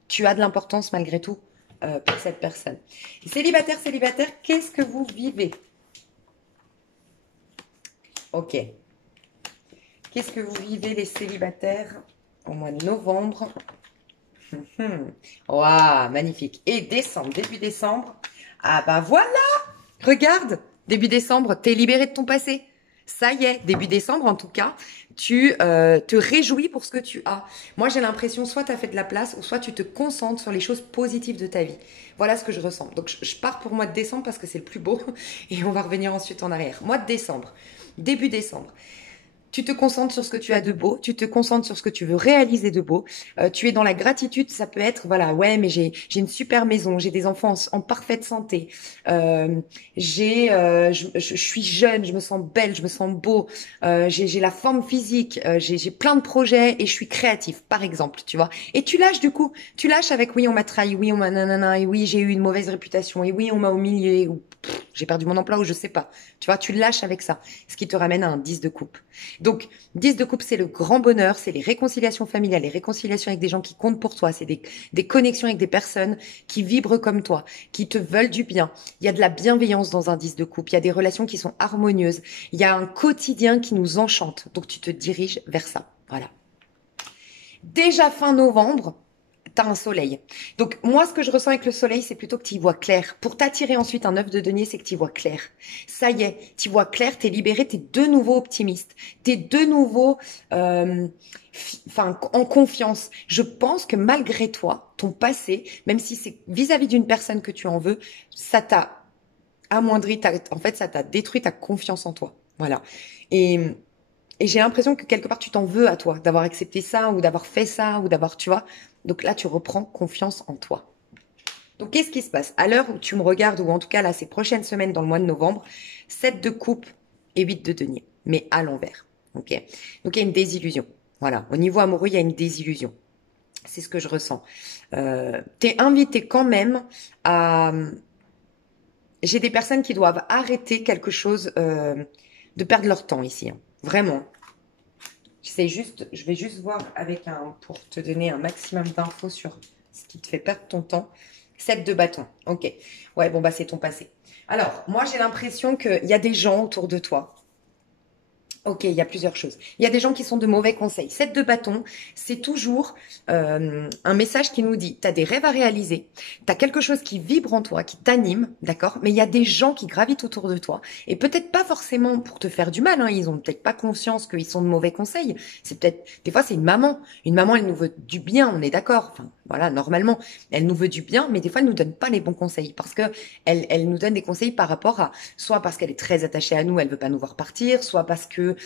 tu as de l'importance malgré tout pour cette personne. Célibataire, qu'est-ce que vous vivez? Ok. Qu'est-ce que vous vivez les célibataires au mois de novembre? Waouh, magnifique. Et décembre, début décembre. Ah bah voilà, regarde, début décembre, t'es libéré de ton passé. Ça y est, début décembre en tout cas, tu te réjouis pour ce que tu as. Moi j'ai l'impression, soit tu as fait de la place, ou soit tu te concentres sur les choses positives de ta vie. Voilà ce que je ressens. Donc je pars pour mois de décembre parce que c'est le plus beau, et on va revenir ensuite en arrière. Mois de décembre, début décembre. Tu te concentres sur ce que tu as de beau, tu te concentres sur ce que tu veux réaliser de beau. Tu es dans la gratitude, ça peut être, voilà, ouais, mais j'ai une super maison, j'ai des enfants en parfaite santé, je suis jeune, je me sens belle, je me sens beau, j'ai la forme physique, j'ai plein de projets et je suis créatif, par exemple, tu vois. Et tu lâches du coup, tu lâches avec oui, on m'a trahi, oui, on m'a nanana, et oui, j'ai eu une mauvaise réputation, et oui, on m'a humilié, ou j'ai perdu mon emploi, ou je sais pas. Tu vois, tu lâches avec ça, ce qui te ramène à un 10 de coupe. Donc, 10 de coupe, c'est le grand bonheur, c'est les réconciliations familiales, les réconciliations avec des gens qui comptent pour toi, c'est des connexions avec des personnes qui vibrent comme toi, qui te veulent du bien. Il y a de la bienveillance dans un 10 de coupe, il y a des relations qui sont harmonieuses, il y a un quotidien qui nous enchante. Donc, tu te diriges vers ça. Voilà. Déjà fin novembre, t'as un soleil. Donc moi, ce que je ressens avec le soleil, c'est plutôt que tu y vois clair. Pour t'attirer ensuite un œuf de denier, c'est que tu y vois clair. Ça y est, tu vois clair, t'es libéré, t'es de nouveau optimiste. T'es de nouveau en confiance. Je pense que malgré toi, ton passé, même si c'est vis-à-vis d'une personne que tu en veux, ça t'a amoindri, en fait, ça t'a détruit ta confiance en toi. Voilà. Et j'ai l'impression que quelque part, tu t'en veux à toi d'avoir accepté ça ou d'avoir fait ça ou d'avoir, tu vois. Donc là, tu reprends confiance en toi. Donc, qu'est-ce qui se passe? À l'heure où tu me regardes, ou en tout cas là, ces prochaines semaines dans le mois de novembre, 7 de coupe et 8 de denier, mais à l'envers. Ok. Donc, il y a une désillusion. Voilà. Au niveau amoureux, il y a une désillusion. C'est ce que je ressens. T'es invité quand même à... J'ai des personnes qui doivent arrêter quelque chose, de perdre leur temps ici, hein. Vraiment. Je vais juste voir pour te donner un maximum d'infos sur ce qui te fait perdre ton temps. 7 de bâton. Ok. Ouais, bon, bah, c'est ton passé. Alors, moi, j'ai l'impression qu'il y a des gens autour de toi. Ok, il y a plusieurs choses. Il y a des gens qui sont de mauvais conseils. 7 de bâton, c'est toujours un message qui nous dit, tu as des rêves à réaliser, tu as quelque chose qui vibre en toi, qui t'anime, d'accord? Mais il y a des gens qui gravitent autour de toi. Et peut-être pas forcément pour te faire du mal, hein, ils ont peut-être pas conscience qu'ils sont de mauvais conseils. C'est peut-être, des fois c'est une maman. Une maman, elle nous veut du bien, on est d'accord. Enfin, voilà, normalement, elle nous veut du bien, mais des fois, elle nous donne pas les bons conseils. Parce que elle nous donne des conseils par rapport à, soit parce qu'elle est très attachée à nous, elle veut pas nous voir partir, soit parce que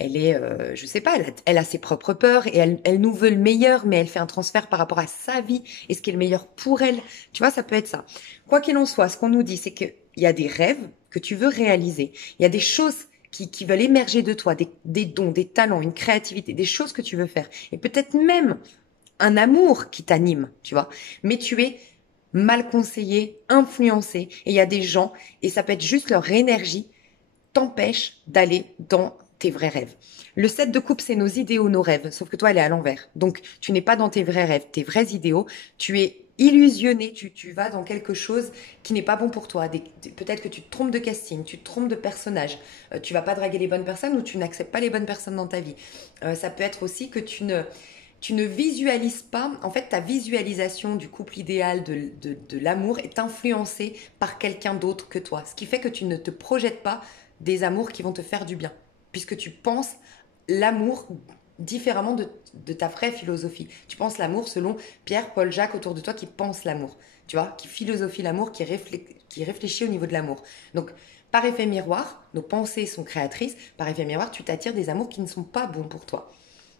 je sais pas, elle a ses propres peurs et elle nous veut le meilleur, mais elle fait un transfert par rapport à sa vie et ce qui est le meilleur pour elle. Tu vois, ça peut être ça. Quoi qu'il en soit, ce qu'on nous dit, c'est qu'il y a des rêves que tu veux réaliser. Il y a des choses qui veulent émerger de toi, des dons, des talents, une créativité, des choses que tu veux faire. Et peut-être même un amour qui t'anime, tu vois. Mais tu es mal conseillé, influencé. Et il y a des gens, et ça peut être juste leur énergie, t'empêche d'aller dans tes vrais rêves. Le 7 de coupe, c'est nos idéaux, nos rêves. Sauf que toi, elle est à l'envers. Donc, tu n'es pas dans tes vrais rêves, tes vrais idéaux. Tu es illusionné, tu vas dans quelque chose qui n'est pas bon pour toi. Peut-être que tu te trompes de casting, tu te trompes de personnage, tu vas pas draguer les bonnes personnes ou tu n'acceptes pas les bonnes personnes dans ta vie. Ça peut être aussi que tu ne visualises pas, en fait, ta visualisation du couple idéal, de l'amour est influencée par quelqu'un d'autre que toi. Ce qui fait que tu ne te projettes pas des amours qui vont te faire du bien, puisque tu penses l'amour différemment de ta vraie philosophie. Tu penses l'amour selon Pierre, Paul, Jacques autour de toi qui pensent l'amour, tu vois, qui philosophie l'amour, qui réfléchit au niveau de l'amour. Donc, par effet miroir, nos pensées sont créatrices, par effet miroir, tu t'attires des amours qui ne sont pas bons pour toi.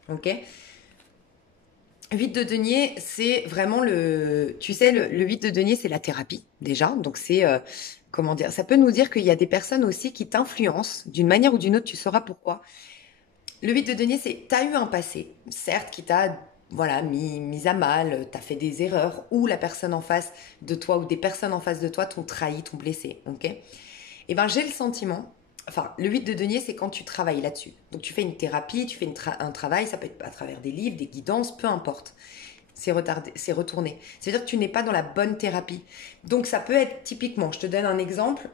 Ok ? 8 de denier, c'est vraiment tu sais, le 8 de denier, c'est la thérapie, déjà. Donc, c'est, comment dire, ça peut nous dire qu'il y a des personnes aussi qui t'influencent d'une manière ou d'une autre, tu sauras pourquoi. Le 8 de denier, c'est, t'as eu un passé, certes, qui t'a, voilà, mis à mal, t'as fait des erreurs, ou la personne en face de toi, ou des personnes en face de toi t'ont trahi, t'ont blessé, ok? Eh ben, j'ai le sentiment, enfin, le 8 de denier, c'est quand tu travailles là-dessus. Donc, tu fais une thérapie, tu fais un travail, ça peut être à travers des livres, des guidances, peu importe. C'est retardé, c'est retourné. C'est-à-dire que tu n'es pas dans la bonne thérapie. Donc, ça peut être typiquement, je te donne un exemple,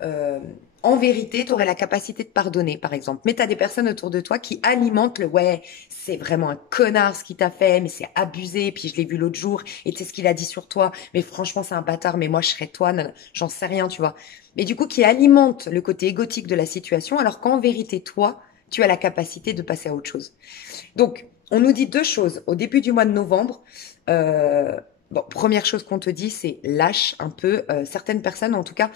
en vérité, tu aurais la capacité de pardonner, par exemple. Mais tu as des personnes autour de toi qui alimentent le ouais, c'est vraiment un connard ce qu'il t'a fait, mais c'est abusé, puis je l'ai vu l'autre jour, et tu sais ce qu'il a dit sur toi, mais franchement, c'est un bâtard, mais moi, je serais toi, j'en sais rien, tu vois. Mais du coup, qui alimente le côté égotique de la situation, alors qu'en vérité, toi, tu as la capacité de passer à autre chose. Donc, on nous dit deux choses. Au début du mois de novembre, bon, première chose qu'on te dit, c'est lâche un peu. Certaines personnes, en tout cas,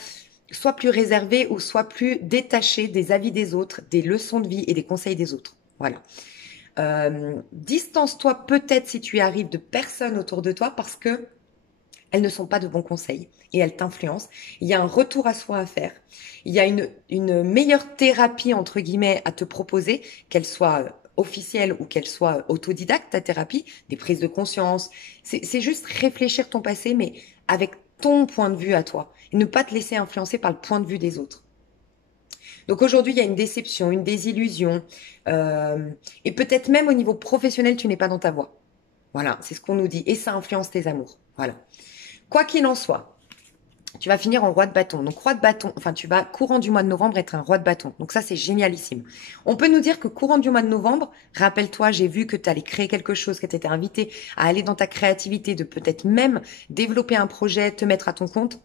soit plus réservées ou soit plus détachées des avis des autres, des leçons de vie et des conseils des autres. Voilà. Distance-toi peut-être si tu y arrives de personnes autour de toi parce que elles ne sont pas de bons conseils et elles t'influencent. Il y a un retour à soi à faire. Il y a une meilleure thérapie, entre guillemets, à te proposer, qu'elle soit officielle ou qu'elle soit autodidacte, ta thérapie, des prises de conscience. C'est juste réfléchir ton passé, mais avec ton point de vue à toi. Et ne pas te laisser influencer par le point de vue des autres. Donc aujourd'hui, il y a une déception, une désillusion. Et peut-être même au niveau professionnel, tu n'es pas dans ta voie. Voilà, c'est ce qu'on nous dit. Et ça influence tes amours. Voilà. Quoi qu'il en soit, tu vas finir en roi de bâton. Donc roi de bâton, enfin tu vas courant du mois de novembre être un roi de bâton. Donc ça c'est génialissime. On peut nous dire que courant du mois de novembre, rappelle-toi, j'ai vu que tu allais créer quelque chose, que tu étais invité à aller dans ta créativité, de peut-être même développer un projet, te mettre à ton compte.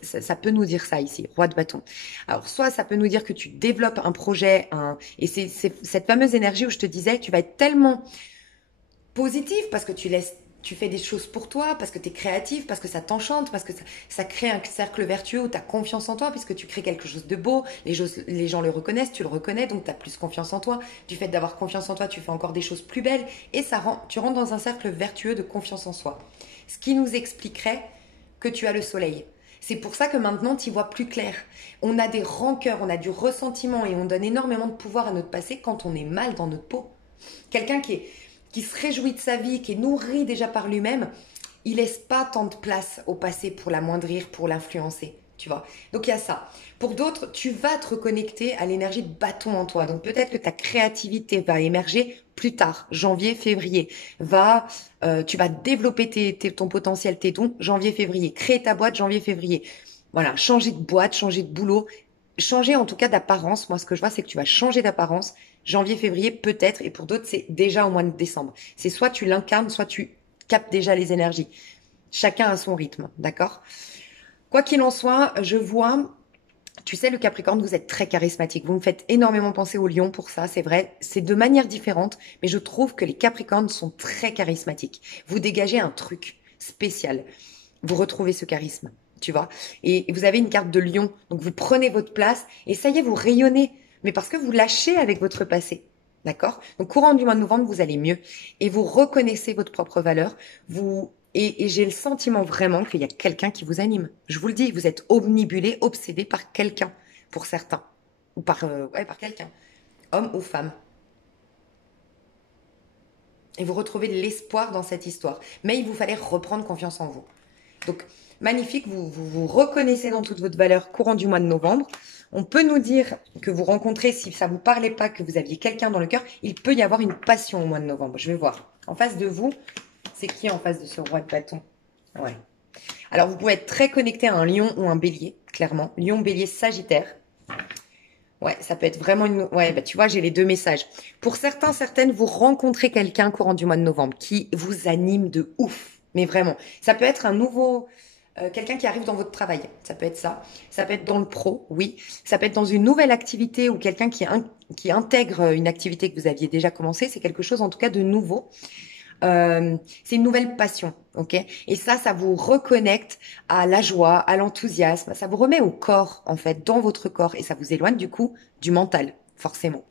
Ça peut nous dire ça ici, roi de bâton. Alors soit ça peut nous dire que tu développes un projet, et c'est cette fameuse énergie où je te disais, tu vas être tellement positive parce que tu fais des choses pour toi, parce que tu es créatif, parce que ça t'enchante, parce que ça crée un cercle vertueux où tu as confiance en toi, puisque tu crées quelque chose de beau, les gens le reconnaissent, tu le reconnais, donc tu as plus confiance en toi. Du fait d'avoir confiance en toi, tu fais encore des choses plus belles, et tu rentres dans un cercle vertueux de confiance en soi. Ce qui nous expliquerait que tu as le soleil. C'est pour ça que maintenant, tu y vois plus clair. On a des rancœurs, on a du ressentiment, et on donne énormément de pouvoir à notre passé quand on est mal dans notre peau. Quelqu'un qui se réjouit de sa vie, qui est nourri déjà par lui-même, il laisse pas tant de place au passé pour l'amoindrir, pour l'influencer, tu vois. Donc il y a ça. Pour d'autres, tu vas te reconnecter à l'énergie de bâton en toi. Donc peut-être que ta créativité va émerger plus tard, janvier, février. Tu vas développer ton potentiel, tes dons, janvier, février. Créer ta boîte, janvier, février. Voilà, changer de boîte, changer de boulot, changer en tout cas d'apparence. Moi, ce que je vois, c'est que tu vas changer d'apparence. Janvier, février, peut-être. Et pour d'autres, c'est déjà au mois de décembre. C'est soit tu l'incarnes, soit tu captes déjà les énergies. Chacun a son rythme, d'accord? Quoi qu'il en soit, je vois, tu sais, le Capricorne, vous êtes très charismatique. Vous me faites énormément penser au Lion pour ça, c'est vrai. C'est de manière différente, mais je trouve que les Capricornes sont très charismatiques. Vous dégagez un truc spécial. Vous retrouvez ce charisme, tu vois. Et vous avez une carte de Lion, donc vous prenez votre place et ça y est, vous rayonnez. Mais parce que vous lâchez avec votre passé. D'accord? Donc, courant du mois de novembre, vous allez mieux. Et vous reconnaissez votre propre valeur. Et j'ai le sentiment vraiment qu'il y a quelqu'un qui vous anime. Je vous le dis, vous êtes omnibulé, obsédé par quelqu'un, pour certains. ou par, ouais, par quelqu'un, homme ou femme. Et vous retrouvez de l'espoir dans cette histoire. Mais il vous fallait reprendre confiance en vous. Donc, magnifique, vous reconnaissez dans toute votre valeur courant du mois de novembre. On peut nous dire que vous rencontrez, si ça vous parlait pas, que vous aviez quelqu'un dans le cœur, il peut y avoir une passion au mois de novembre. Je vais voir. En face de vous, c'est qui en face de ce roi de bâton? Ouais. Alors, vous pouvez être très connecté à un lion ou un bélier, clairement. Lion, bélier, sagittaire. Ouais, ça peut être vraiment une... Ouais, bah tu vois, j'ai les deux messages. Pour certains, certaines, vous rencontrez quelqu'un courant du mois de novembre qui vous anime de ouf. Mais vraiment. Ça peut être un nouveau... quelqu'un qui arrive dans votre travail. Ça peut être ça. Ça peut être dans le pro, oui. Ça peut être dans une nouvelle activité ou quelqu'un qui intègre une activité que vous aviez déjà commencé. C'est quelque chose, en tout cas, de nouveau. C'est une nouvelle passion, ok? Et ça vous reconnecte à la joie, à l'enthousiasme. Ça vous remet au corps, en fait, dans votre corps, et ça vous éloigne du coup du mental, forcément.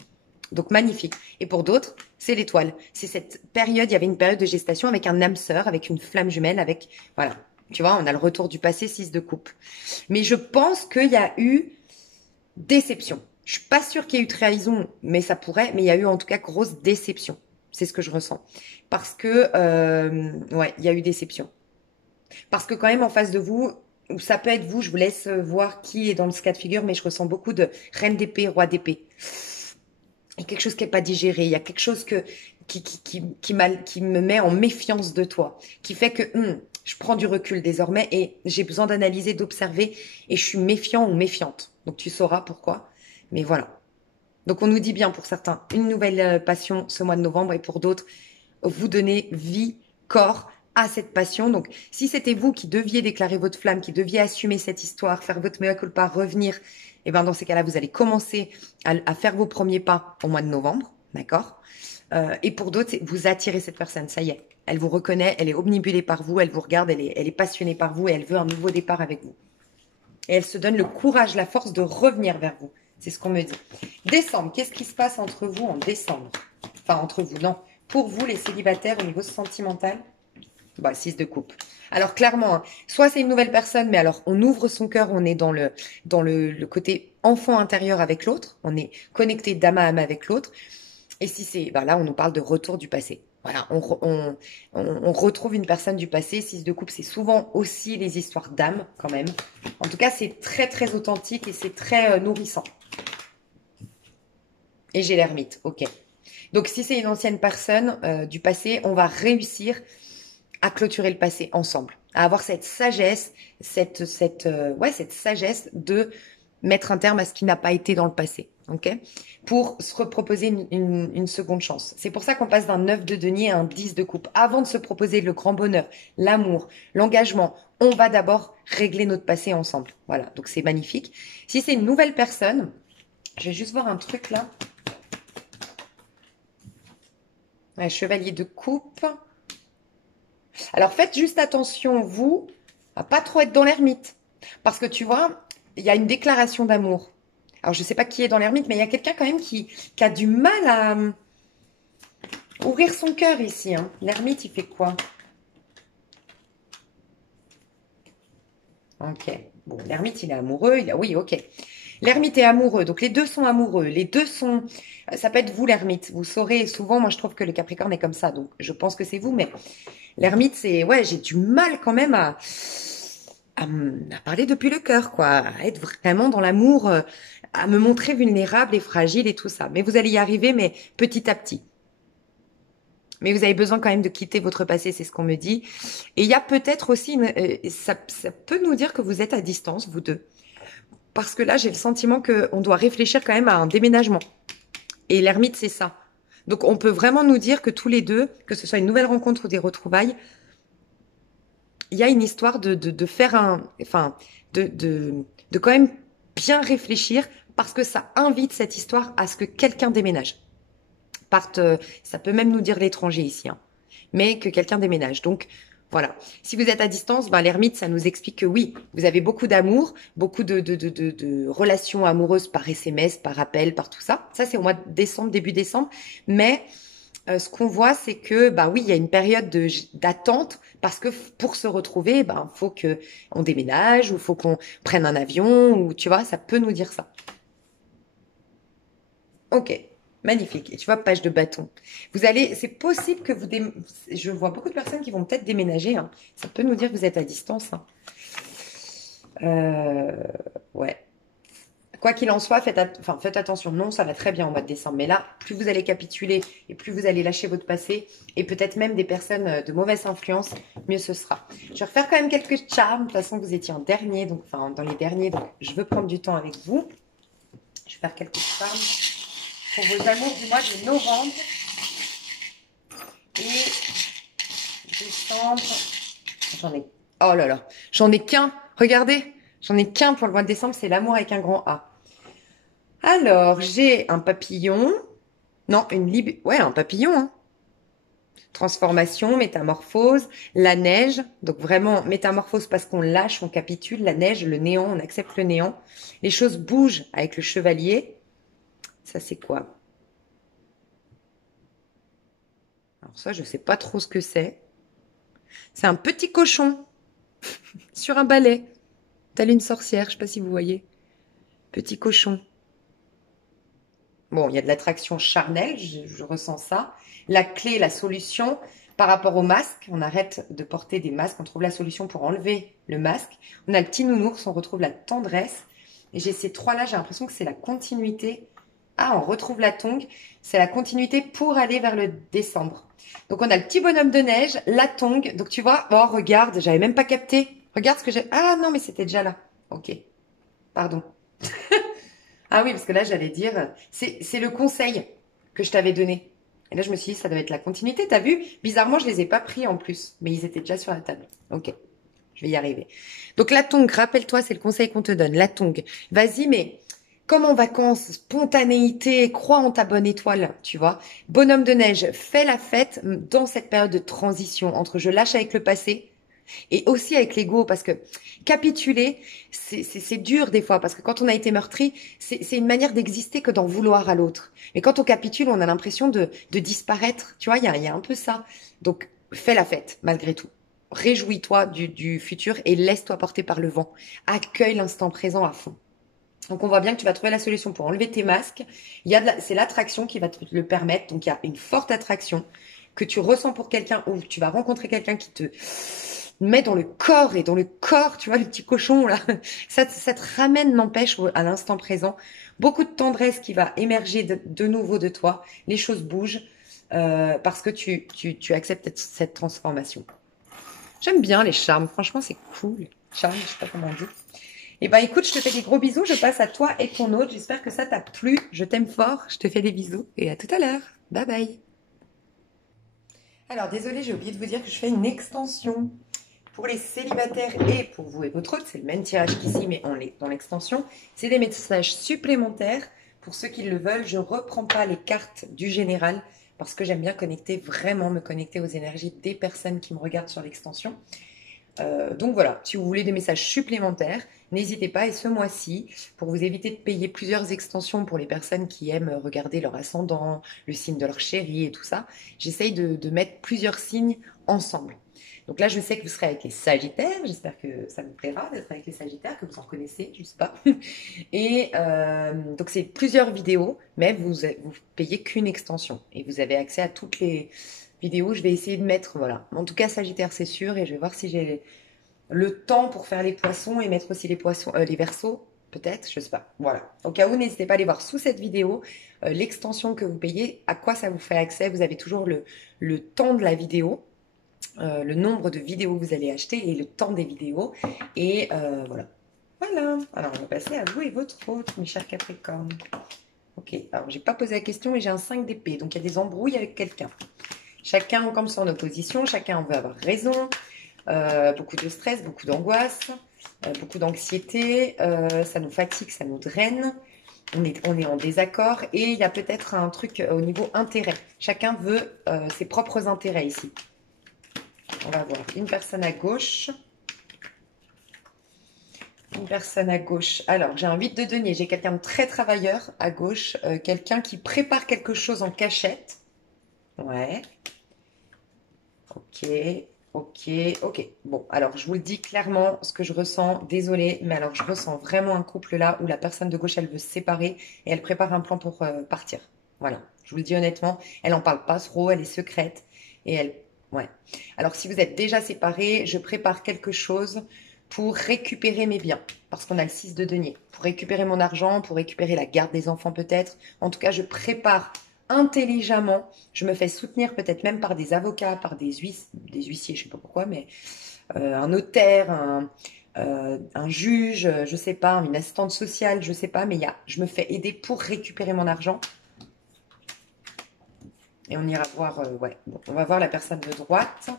Donc magnifique. Et pour d'autres, c'est l'étoile. C'est cette période. Il y avait une période de gestation avec un âme sœur, avec une flamme jumelle, avec voilà. Tu vois, on a le retour du passé, 6 de coupe. Mais je pense qu'il y a eu déception. Je suis pas sûre qu'il y ait eu trahison, mais ça pourrait. Mais il y a eu en tout cas grosse déception. C'est ce que je ressens. Parce que, ouais, il y a eu déception. Parce que quand même en face de vous, ou ça peut être vous, je vous laisse voir qui est dans ce cas de figure, mais je ressens beaucoup de reine d'épée, roi d'épée. Il y a quelque chose qui n'est pas digéré, il y a quelque chose qui me met en méfiance de toi, qui fait que je prends du recul désormais et j'ai besoin d'analyser, d'observer et je suis méfiant ou méfiante. Donc tu sauras pourquoi. Mais voilà. Donc on nous dit bien pour certains une nouvelle passion ce mois de novembre et pour d'autres vous donnez vie, corps à cette passion. Donc si c'était vous qui deviez déclarer votre flamme, qui deviez assumer cette histoire, faire votre mea culpa, revenir, et ben dans ces cas-là vous allez commencer à faire vos premiers pas au mois de novembre, d'accord? Et pour d'autres vous attirez cette personne, ça y est, elle vous reconnaît, elle est obnubilée par vous, elle vous regarde, elle est passionnée par vous et elle veut un nouveau départ avec vous. Et elle se donne le courage, la force de revenir vers vous. C'est ce qu'on me dit. Décembre, qu'est-ce qui se passe entre vous en décembre? Enfin, entre vous, non. Pour vous, les célibataires, au niveau sentimental, bah, 6 de coupe. Alors, clairement, hein, soit c'est une nouvelle personne, mais alors on ouvre son cœur, on est dans le côté enfant intérieur avec l'autre, on est connecté d'âme à âme avec l'autre. Et si c'est, bah là, on nous parle de retour du passé. Voilà, on retrouve une personne du passé. 6 de coupe, c'est souvent aussi les histoires d'âme, quand même. En tout cas, c'est très, très authentique et c'est très nourrissant. Et j'ai l'ermite, ok. Donc, si c'est une ancienne personne du passé, on va réussir à clôturer le passé ensemble, à avoir cette sagesse, cette sagesse de mettre un terme à ce qui n'a pas été dans le passé, ok? Pour se reproposer une seconde chance. C'est pour ça qu'on passe d'un 9 de denier à un 10 de coupe. Avant de se proposer le grand bonheur, l'amour, l'engagement, on va d'abord régler notre passé ensemble. Voilà, donc c'est magnifique. Si c'est une nouvelle personne, je vais juste voir un truc là. Ouais, chevalier de coupe. Alors faites juste attention, vous, à pas trop être dans l'ermite. Parce que tu vois, il y a une déclaration d'amour. Alors je sais pas qui est dans l'ermite, mais il y a quelqu'un quand même qui a du mal à ouvrir son cœur ici. Hein. L'ermite, il fait quoi? Ok. Bon, l'ermite, il est amoureux. Oui, ok. L'ermite est amoureux. Donc les deux sont amoureux. Les deux sont... Ça peut être vous, l'ermite. Vous saurez, souvent, moi je trouve que le Capricorne est comme ça. Donc je pense que c'est vous, mais... L'ermite, c'est, ouais, j'ai du mal quand même à parler depuis le cœur, quoi, à être vraiment dans l'amour, à me montrer vulnérable et fragile et tout ça. Mais vous allez y arriver, mais petit à petit. Mais vous avez besoin quand même de quitter votre passé, c'est ce qu'on me dit. Et il y a peut-être aussi, ça peut nous dire que vous êtes à distance, vous deux. Parce que là, j'ai le sentiment qu'on doit réfléchir quand même à un déménagement. Et l'ermite, c'est ça. Donc, on peut vraiment nous dire que tous les deux, que ce soit une nouvelle rencontre ou des retrouvailles, il y a une histoire de faire de quand même bien réfléchir parce que ça invite cette histoire à ce que quelqu'un déménage. Ça peut même nous dire l'étranger ici, hein, mais que quelqu'un déménage. Donc, voilà. Si vous êtes à distance, ben, l'ermite, ça nous explique que oui, vous avez beaucoup d'amour, beaucoup de relations amoureuses par SMS, par appel, par tout ça. Ça, c'est au mois de décembre, début décembre. Mais ce qu'on voit, c'est que, bah oui, il y a une période d'attente parce que pour se retrouver, ben, faut que on déménage ou faut qu'on prenne un avion ou tu vois, ça peut nous dire ça. Ok, magnifique. Et tu vois, page de bâton. Vous allez, c'est possible que vous... Je vois beaucoup de personnes qui vont peut-être déménager, hein. Ça peut nous dire que vous êtes à distance, hein. Euh, ouais. Quoi qu'il en soit, faites attention. Non, ça va très bien au mois de décembre. Mais là, plus vous allez capituler et plus vous allez lâcher votre passé et peut-être même des personnes de mauvaise influence, mieux ce sera. Je vais refaire quand même quelques charmes. De toute façon, vous étiez en dernier, donc enfin dans les derniers, donc je veux prendre du temps avec vous. Je vais faire quelques charmes pour vos amours du mois de novembre et décembre. J'en ai. Oh là là, j'en ai qu'un. Regardez, j'en ai qu'un pour le mois de décembre. C'est l'amour avec un grand A. Alors, j'ai un papillon. Non, ouais, un papillon, hein. Transformation, métamorphose, la neige. Donc vraiment, métamorphose parce qu'on lâche, on capitule. La neige, le néant, on accepte le néant. Les choses bougent avec le chevalier. Ça, c'est quoi? Alors ça, je sais pas trop ce que c'est. C'est un petit cochon sur un balai. Telle une sorcière, je sais pas si vous voyez. Petit cochon. Bon, il y a de l'attraction charnelle, je ressens ça. La clé, la solution par rapport au masque, on arrête de porter des masques, on trouve la solution pour enlever le masque. On a le petit nounours, on retrouve la tendresse. Et j'ai ces trois-là, j'ai l'impression que c'est la continuité. Ah, on retrouve la tongue, c'est la continuité pour aller vers le décembre. Donc on a le petit bonhomme de neige, la tongue. Donc tu vois, oh regarde, j'avais même pas capté. Regarde ce que j'ai. Ah non, mais c'était déjà là. Ok, pardon. Ah oui, parce que là, j'allais dire, c'est le conseil que je t'avais donné. Et là, je me suis dit, ça doit être la continuité. T'as vu? Bizarrement, je les ai pas pris en plus, mais ils étaient déjà sur la table. Ok, je vais y arriver. Donc la tongue, rappelle-toi, c'est le conseil qu'on te donne. La tongue. Vas-y, mais comme en vacances, spontanéité, crois en ta bonne étoile, tu vois. Bonhomme de neige, fais la fête dans cette période de transition entre je lâche avec le passé et aussi avec l'ego, parce que capituler, c'est dur des fois, parce que quand on a été meurtri, c'est une manière d'exister que d'en vouloir à l'autre. Mais quand on capitule, on a l'impression de disparaître. Tu vois, il y a un peu ça. Donc, fais la fête, malgré tout. Réjouis-toi du futur et laisse-toi porter par le vent. Accueille l'instant présent à fond. Donc, on voit bien que tu vas trouver la solution pour enlever tes masques. C'est l'attraction qui va te le permettre. Donc, il y a une forte attraction que tu ressens pour quelqu'un ou tu vas rencontrer quelqu'un qui te met dans le corps et dans le corps, tu vois, le petit cochon là, ça te ramène, n'empêche, à l'instant présent. Beaucoup de tendresse qui va émerger de nouveau de toi. Les choses bougent parce que tu acceptes cette transformation. J'aime bien les charmes, franchement c'est cool. Charme, je sais pas comment on dit. Eh ben écoute, je te fais des gros bisous, je passe à toi et ton autre. J'espère que ça t'a plu. Je t'aime fort, je te fais des bisous et à tout à l'heure. Bye bye. Alors désolée, j'ai oublié de vous dire que je fais une extension. Pour les célibataires et pour vous et votre autre, c'est le même tirage qu'ici, mais on est dans l'extension. C'est des messages supplémentaires. Pour ceux qui le veulent, je ne reprends pas les cartes du général parce que j'aime bien vraiment me connecter aux énergies des personnes qui me regardent sur l'extension. Donc voilà, si vous voulez des messages supplémentaires, n'hésitez pas. Et ce mois-ci, pour vous éviter de payer plusieurs extensions pour les personnes qui aiment regarder leur ascendant, le signe de leur chéri et tout ça, j'essaye de mettre plusieurs signes ensemble. Donc là, je sais que vous serez avec les Sagittaires. J'espère que ça vous plaira d'être avec les Sagittaires, que vous en connaissez, je sais pas. Et donc, c'est plusieurs vidéos, mais vous payez qu'une extension. Et vous avez accès à toutes les vidéos. Je vais essayer de mettre, voilà. En tout cas, Sagittaire, c'est sûr. Et je vais voir si j'ai le temps pour faire les poissons et mettre aussi les Verseaux. Peut-être, je sais pas. Voilà. Au cas où, n'hésitez pas à aller voir sous cette vidéo l'extension que vous payez, à quoi ça vous fait accès. Vous avez toujours le temps de la vidéo. Le nombre de vidéos que vous allez acheter et le temps des vidéos. Et voilà. Voilà. Alors, on va passer à vous et votre autre, mes chers Capricornes. Ok. Alors, j'ai pas posé la question et j'ai un 5 d'épée. Donc, il y a des embrouilles avec quelqu'un. Chacun comme en opposition. Chacun veut avoir raison. Beaucoup de stress, beaucoup d'angoisse, beaucoup d'anxiété. Ça nous fatigue, ça nous draine. On est en désaccord. Et il y a peut-être un truc au niveau intérêt. Chacun veut ses propres intérêts ici. On va voir une personne à gauche. Une personne à gauche. Alors, j'ai un 8 de denier. J'ai quelqu'un de très travailleur à gauche. Quelqu'un qui prépare quelque chose en cachette. Ouais. Ok. Ok, ok. Bon, alors je vous le dis clairement, ce que je ressens, désolée, mais alors je ressens vraiment un couple là où la personne de gauche, elle veut se séparer et elle prépare un plan pour partir. Voilà, je vous le dis honnêtement, elle en parle pas trop, elle est secrète et elle... Ouais. Alors si vous êtes déjà séparés, je prépare quelque chose pour récupérer mes biens, parce qu'on a le 6 de denier, pour récupérer mon argent, pour récupérer la garde des enfants peut-être. En tout cas, je prépare intelligemment. Je me fais soutenir peut-être même par des avocats, par des huissiers, je sais pas pourquoi, mais un notaire, un juge, je sais pas, une assistante sociale, je sais pas, mais je me fais aider pour récupérer mon argent. Et on ira voir, ouais, bon, on va voir la personne de droite.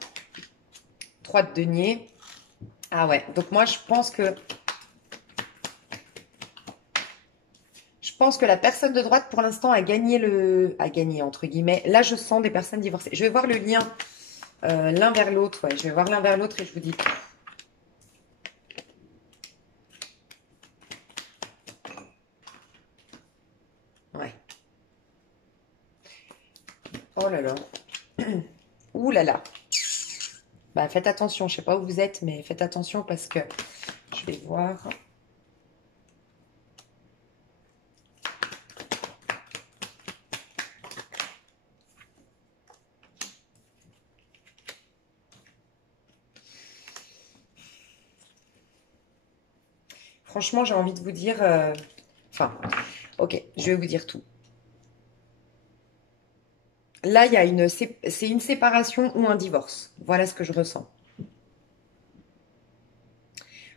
3 de denier. Ah ouais, donc moi je pense que la personne de droite pour l'instant a gagné entre guillemets. Là je sens des personnes divorcées. Je vais voir le lien l'un vers l'autre, ouais. Je vais voir l'un vers l'autre et je vous dis. Ouais. Oh là là. Ouh là là. Bah faites attention, je sais pas où vous êtes, mais faites attention parce que je vais voir. Franchement, j'ai envie de vous dire. Enfin, ok, je vais vous dire tout. Là, c'est une séparation ou un divorce. Voilà ce que je ressens.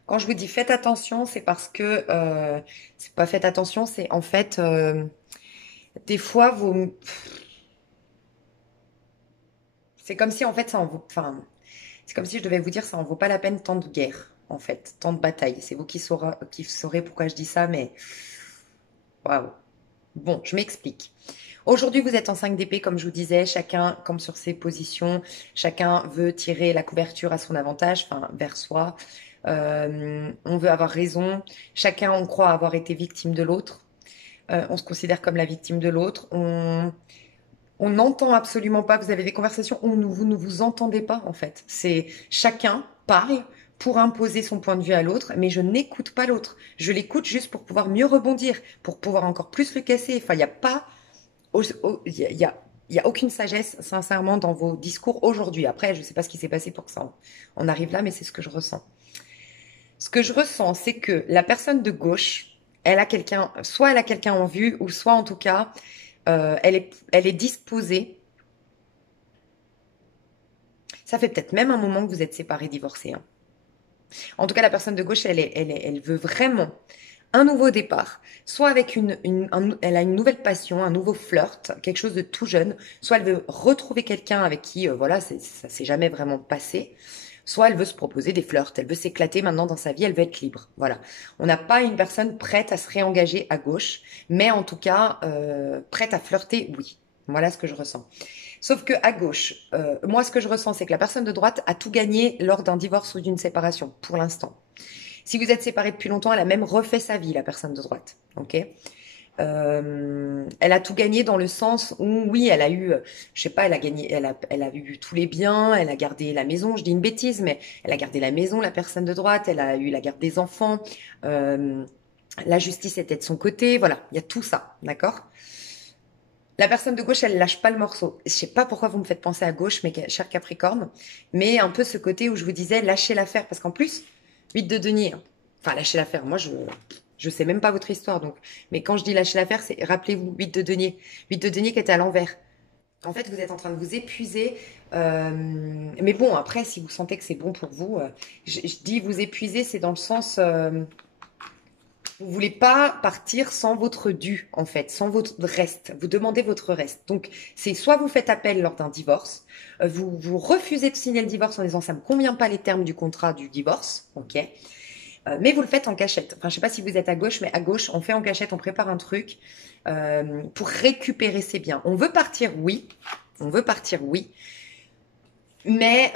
Quand je vous dis faites attention, c'est parce que c'est pas faites attention, c'est en fait des fois c'est comme si en fait ça en vaut, enfin c'est comme si je devais vous dire ça en vaut pas la peine tant de guerre en fait, tant de batailles. C'est vous qui saurez pourquoi je dis ça, mais waouh. Bon, je m'explique. Aujourd'hui, vous êtes en 5 d'épée, comme je vous disais, chacun, comme sur ses positions, chacun veut tirer la couverture à son avantage, enfin, vers soi. On veut avoir raison. Chacun, on croit avoir été victime de l'autre. On se considère comme la victime de l'autre. On n'entend absolument pas. Vous avez des conversations où vous ne vous entendez pas, en fait. C'est chacun parle pour imposer son point de vue à l'autre, mais je n'écoute pas l'autre. Je l'écoute juste pour pouvoir mieux rebondir, pour pouvoir encore plus le casser. Enfin, il n'y a pas il y a aucune sagesse, sincèrement, dans vos discours aujourd'hui. Après, je ne sais pas ce qui s'est passé pour que ça on arrive là, mais c'est ce que je ressens. Ce que je ressens, c'est que la personne de gauche, soit elle a quelqu'un en vue, ou soit en tout cas, elle est disposée. Ça fait peut-être même un moment que vous êtes séparés, divorcés, hein. En tout cas, la personne de gauche, elle veut vraiment un nouveau départ, soit avec elle a une nouvelle passion, un nouveau flirt, quelque chose de tout jeune, soit elle veut retrouver quelqu'un avec qui, voilà, ça s'est jamais vraiment passé, soit elle veut se proposer des flirts, elle veut s'éclater maintenant dans sa vie, elle veut être libre, voilà. On n'a pas une personne prête à se réengager à gauche, mais en tout cas, prête à flirter, oui. Voilà ce que je ressens. Sauf que à gauche, moi ce que je ressens, c'est que la personne de droite a tout gagné lors d'un divorce ou d'une séparation, pour l'instant. Si vous êtes séparés depuis longtemps, elle a même refait sa vie, la personne de droite. Ok. Elle a tout gagné dans le sens où, oui, elle a eu, je sais pas, elle a gagné, elle a eu tous les biens, elle a gardé la maison. Je dis une bêtise, mais elle a gardé la maison, la personne de droite. Elle a eu la garde des enfants. La justice était de son côté. Voilà, il y a tout ça, d'accord. La personne de gauche, elle lâche pas le morceau. Je sais pas pourquoi vous me faites penser à gauche, mais cher Capricorne, mais un peu ce côté où je vous disais lâchez l'affaire, parce qu'en plus, 8 de denier, hein. Enfin lâchez l'affaire. Moi, je sais même pas votre histoire, donc. Mais quand je dis lâcher l'affaire, c'est rappelez-vous 8 de denier, 8 de denier qui était à l'envers. En fait, vous êtes en train de vous épuiser. Mais bon, après, si vous sentez que c'est bon pour vous, je dis vous épuiser, c'est dans le sens. Vous voulez pas partir sans votre dû, en fait, sans votre reste. Vous demandez votre reste. Donc, c'est soit vous faites appel lors d'un divorce, vous refusez de signer le divorce en disant ça me convient pas les termes du contrat du divorce, ok. Mais vous le faites en cachette. Enfin, je sais pas si vous êtes à gauche, mais à gauche, on fait en cachette, on prépare un truc pour récupérer ses biens. On veut partir, oui. On veut partir, oui. Mais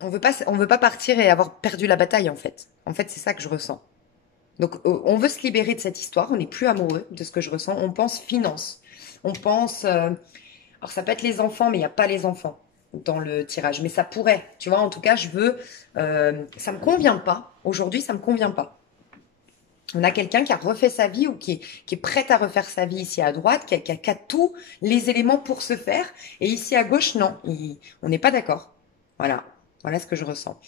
on veut pas partir et avoir perdu la bataille, en fait. En fait, c'est ça que je ressens. Donc, on veut se libérer de cette histoire. On n'est plus amoureux de ce que je ressens. On pense finance. On pense Alors ça peut être les enfants, mais il n'y a pas les enfants dans le tirage. Mais ça pourrait, tu vois, en tout cas, je veux... ça me convient pas. Aujourd'hui, ça me convient pas. On a quelqu'un qui a refait sa vie ou qui est prête à refaire sa vie ici à droite, qui a tous les éléments pour se faire. Et ici à gauche, non, on n'est pas d'accord. Voilà, voilà ce que je ressens.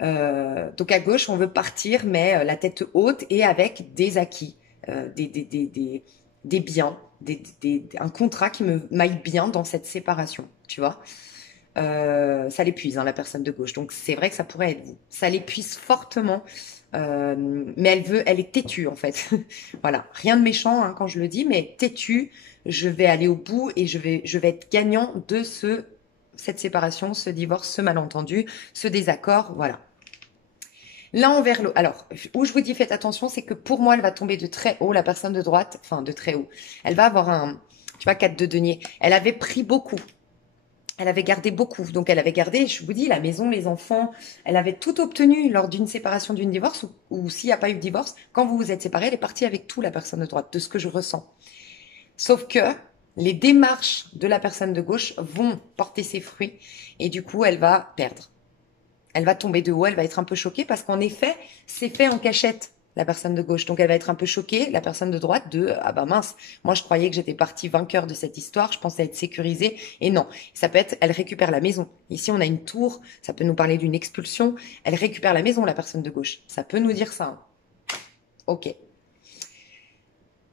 Donc à gauche, on veut partir, mais la tête haute et avec des acquis, des biens, un contrat qui me maille bien dans cette séparation, tu vois. Ça l'épuise, hein, la personne de gauche. Donc c'est vrai que ça pourrait être vous. Ça l'épuise fortement, mais elle est têtue en fait. Voilà, rien de méchant hein, quand je le dis, mais têtue. Je vais aller au bout et je vais être gagnant de cette séparation, ce divorce, ce malentendu, ce désaccord. Voilà. L'un envers l'autre. Alors, où je vous dis faites attention, c'est que pour moi, elle va tomber de très haut, la personne de droite, enfin de très haut. Elle va avoir tu vois, 4 de denier. Elle avait pris beaucoup. Elle avait gardé beaucoup. Donc, elle avait gardé, je vous dis, la maison, les enfants. Elle avait tout obtenu lors d'une séparation, d'une divorce, ou s'il n'y a pas eu de divorce. Quand vous vous êtes séparés, elle est partie avec tout, la personne de droite, de ce que je ressens. Sauf que les démarches de la personne de gauche vont porter ses fruits et du coup, elle va perdre. Elle va tomber de haut, elle va être un peu choquée parce qu'en effet, c'est fait en cachette, la personne de gauche. Donc elle va être un peu choquée, la personne de droite, ah bah mince, moi je croyais que j'étais partie vainqueur de cette histoire, je pensais être sécurisée, et non. Ça peut être, elle récupère la maison. Ici on a une tour, ça peut nous parler d'une expulsion, elle récupère la maison, la personne de gauche. Ça peut nous dire ça. Hein. Ok.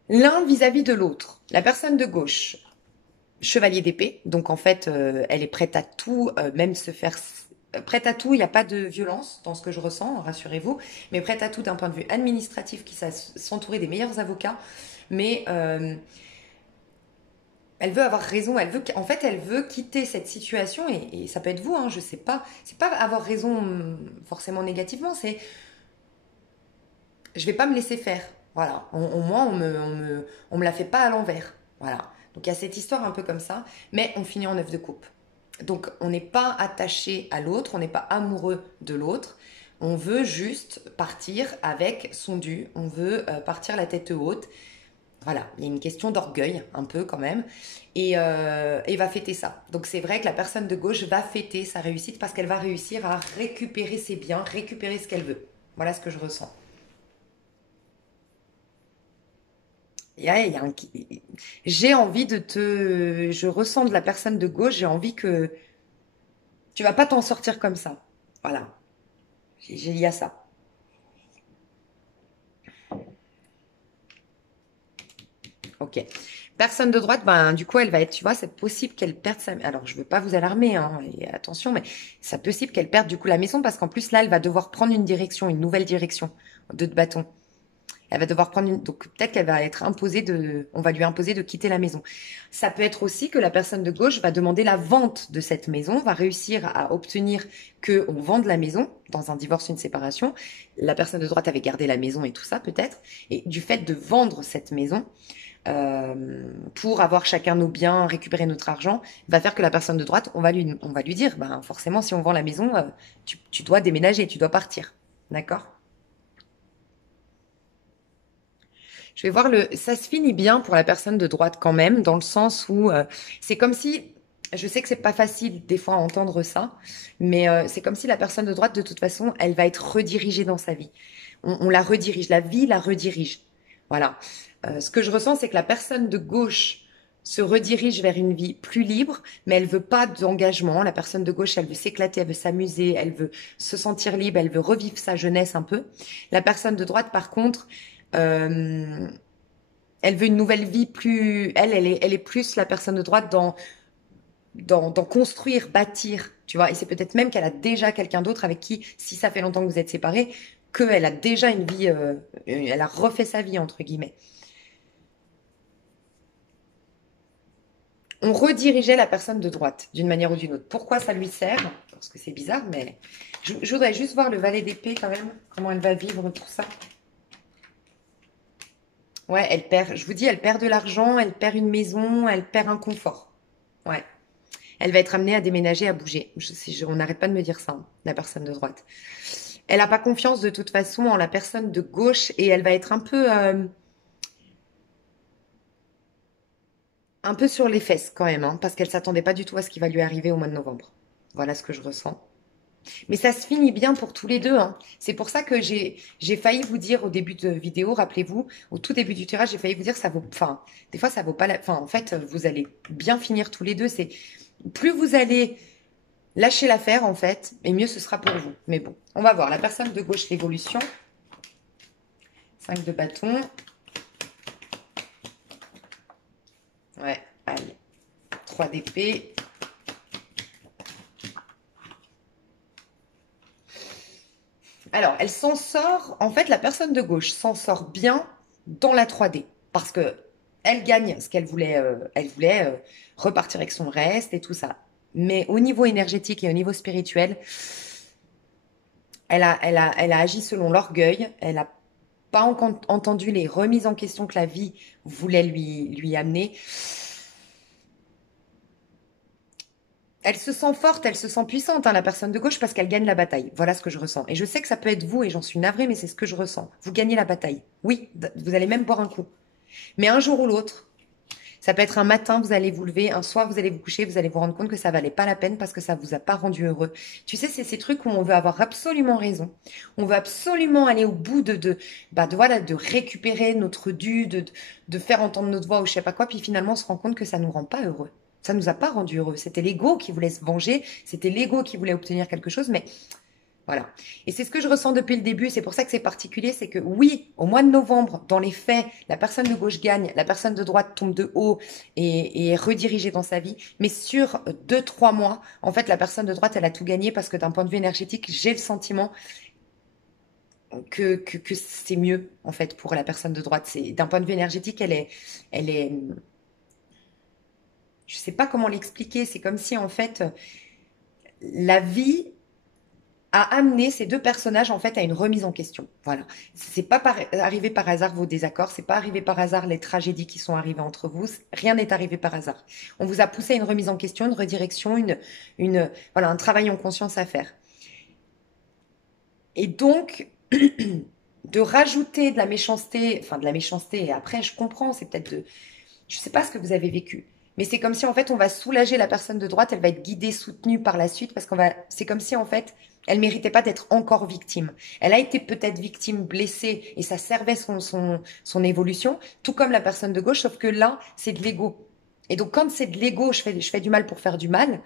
L'un vis-à-vis de l'autre. La personne de gauche, chevalier d'épée, donc en fait, elle est prête à tout, même se faire prête à tout, il n'y a pas de violence dans ce que je ressens, rassurez-vous, mais prête à tout d'un point de vue administratif, qui s'entourer des meilleurs avocats, mais elle veut avoir raison, en fait, elle veut quitter cette situation, et ça peut être vous, hein, je sais pas, c'est pas avoir raison forcément négativement, c'est je vais pas me laisser faire, voilà, au moins on me la fait pas à l'envers, voilà. Donc il y a cette histoire un peu comme ça, mais on finit en 9 de coupe. Donc on n'est pas attaché à l'autre, on n'est pas amoureux de l'autre. On veut juste partir avec son dû, on veut partir la tête haute. Voilà, il y a une question d'orgueil un peu quand même. Et va fêter ça. Donc c'est vrai que la personne de gauche va fêter sa réussite parce qu'elle va réussir à récupérer ses biens, récupérer ce qu'elle veut. Voilà ce que je ressens. J'ai envie de te... Je ressens de la personne de gauche, j'ai envie que tu vas pas t'en sortir comme ça. Voilà. Il y a ça. Ok. Personne de droite, ben, du coup, elle va être, tu vois, c'est possible qu'elle perde sa... Alors, je veux pas vous alarmer, hein, et attention, mais c'est possible qu'elle perde du coup la maison parce qu'en plus, là, elle va devoir prendre une direction, une nouvelle direction de bâton. Elle va devoir prendre une... Donc, peut-être qu'elle va être imposée de... On va lui imposer de quitter la maison. Ça peut être aussi que la personne de gauche va demander la vente de cette maison, va réussir à obtenir qu'on vende la maison dans un divorce, une séparation. La personne de droite avait gardé la maison et tout ça, peut-être. Et du fait de vendre cette maison, pour avoir chacun nos biens, récupérer notre argent, va faire que la personne de droite, on va lui dire, ben, forcément, si on vend la maison, tu dois déménager, tu dois partir. D'accord? Je vais voir ça se finit bien pour la personne de droite quand même, dans le sens où c'est comme si, je sais que c'est pas facile des fois à entendre ça, mais c'est comme si la personne de droite, de toute façon, elle va être redirigée dans sa vie. On la redirige, la vie la redirige. Voilà. Ce que je ressens, c'est que la personne de gauche se redirige vers une vie plus libre, mais elle veut pas d'engagement. La personne de gauche, elle veut s'éclater, elle veut s'amuser, elle veut se sentir libre, elle veut revivre sa jeunesse un peu. La personne de droite, par contre, euh, elle veut une nouvelle vie plus. Elle est plus la personne de droite dans construire, bâtir, tu vois. Et c'est peut-être même qu'elle a déjà quelqu'un d'autre avec qui, si ça fait longtemps que vous êtes séparés, qu'elle a déjà une vie, elle a refait sa vie, entre guillemets. On redirigeait la personne de droite, d'une manière ou d'une autre. Pourquoi ça lui sert? Parce que c'est bizarre, mais je voudrais juste voir le valet d'épée quand même, comment elle va vivre tout ça. Ouais, elle perd, je vous dis, elle perd de l'argent, elle perd une maison, elle perd un confort. Ouais. Elle va être amenée à déménager, à bouger. On n'arrête pas de me dire ça, hein, la personne de droite. Elle n'a pas confiance de toute façon en la personne de gauche et elle va être un peu... Un peu sur les fesses quand même, hein, parce qu'elle s'attendait pas du tout à ce qui va lui arriver au mois de novembre. Voilà ce que je ressens. Mais ça se finit bien pour tous les deux, hein. C'est pour ça que j'ai failli vous dire au début de vidéo, rappelez-vous, au tout début du tirage, j'ai failli vous dire ça vaut, enfin, des fois ça vaut pas la, enfin, en fait, vous allez bien finir tous les deux. C'est plus vous allez lâcher l'affaire en fait, et mieux ce sera pour vous. Mais bon, on va voir. La personne de gauche, l'évolution. 5 de bâton. Ouais, allez. 3 d'épée. Alors, elle s'en sort, en fait, la personne de gauche s'en sort bien dans la 3D parce que elle gagne ce qu'elle voulait, elle voulait repartir avec son reste et tout ça. Mais au niveau énergétique et au niveau spirituel, elle a agi selon l'orgueil, elle n'a pas entendu les remises en question que la vie voulait lui amener. Elle se sent forte, elle se sent puissante, hein, la personne de gauche, parce qu'elle gagne la bataille. Voilà ce que je ressens. Et je sais que ça peut être vous, et j'en suis navrée, mais c'est ce que je ressens. Vous gagnez la bataille. Oui, vous allez même boire un coup. Mais un jour ou l'autre, ça peut être un matin, vous allez vous lever, un soir, vous allez vous coucher, vous allez vous rendre compte que ça valait pas la peine parce que ça vous a pas rendu heureux. Tu sais, c'est ces trucs où on veut avoir absolument raison. On veut absolument aller au bout voilà, de récupérer notre dû, de faire entendre notre voix ou je sais pas quoi, puis finalement on se rend compte que ça nous rend pas heureux. Ça nous a pas rendu heureux. C'était l'ego qui voulait se venger, c'était l'ego qui voulait obtenir quelque chose, mais voilà. Et c'est ce que je ressens depuis le début. C'est pour ça que c'est particulier. C'est que oui, au mois de novembre, dans les faits, la personne de gauche gagne, la personne de droite tombe de haut et est redirigée dans sa vie. Mais sur 2, 3 mois, en fait, la personne de droite, elle a tout gagné parce que d'un point de vue énergétique, j'ai le sentiment que c'est mieux, en fait, pour la personne de droite. D'un point de vue énergétique, elle est, je sais pas comment l'expliquer. C'est comme si, en fait, la vie a amené ces deux personnages en fait à une remise en question. Voilà, c'est pas arrivé par hasard vos désaccords, c'est pas arrivé par hasard les tragédies qui sont arrivées entre vous. Rien n'est arrivé par hasard. On vous a poussé à une remise en question, une redirection, voilà, un travail en conscience à faire. Et donc de rajouter de la méchanceté, enfin de la méchanceté. Et après, je comprends, c'est peut-être je sais pas ce que vous avez vécu. Mais c'est comme si en fait on va soulager la personne de droite, elle va être guidée, soutenue par la suite parce c'est comme si en fait elle méritait pas d'être encore victime. Elle a été peut-être victime, blessée et ça servait son évolution, tout comme la personne de gauche, sauf que là c'est de l'ego. Et donc quand c'est de l'ego, je fais du mal pour faire du mal.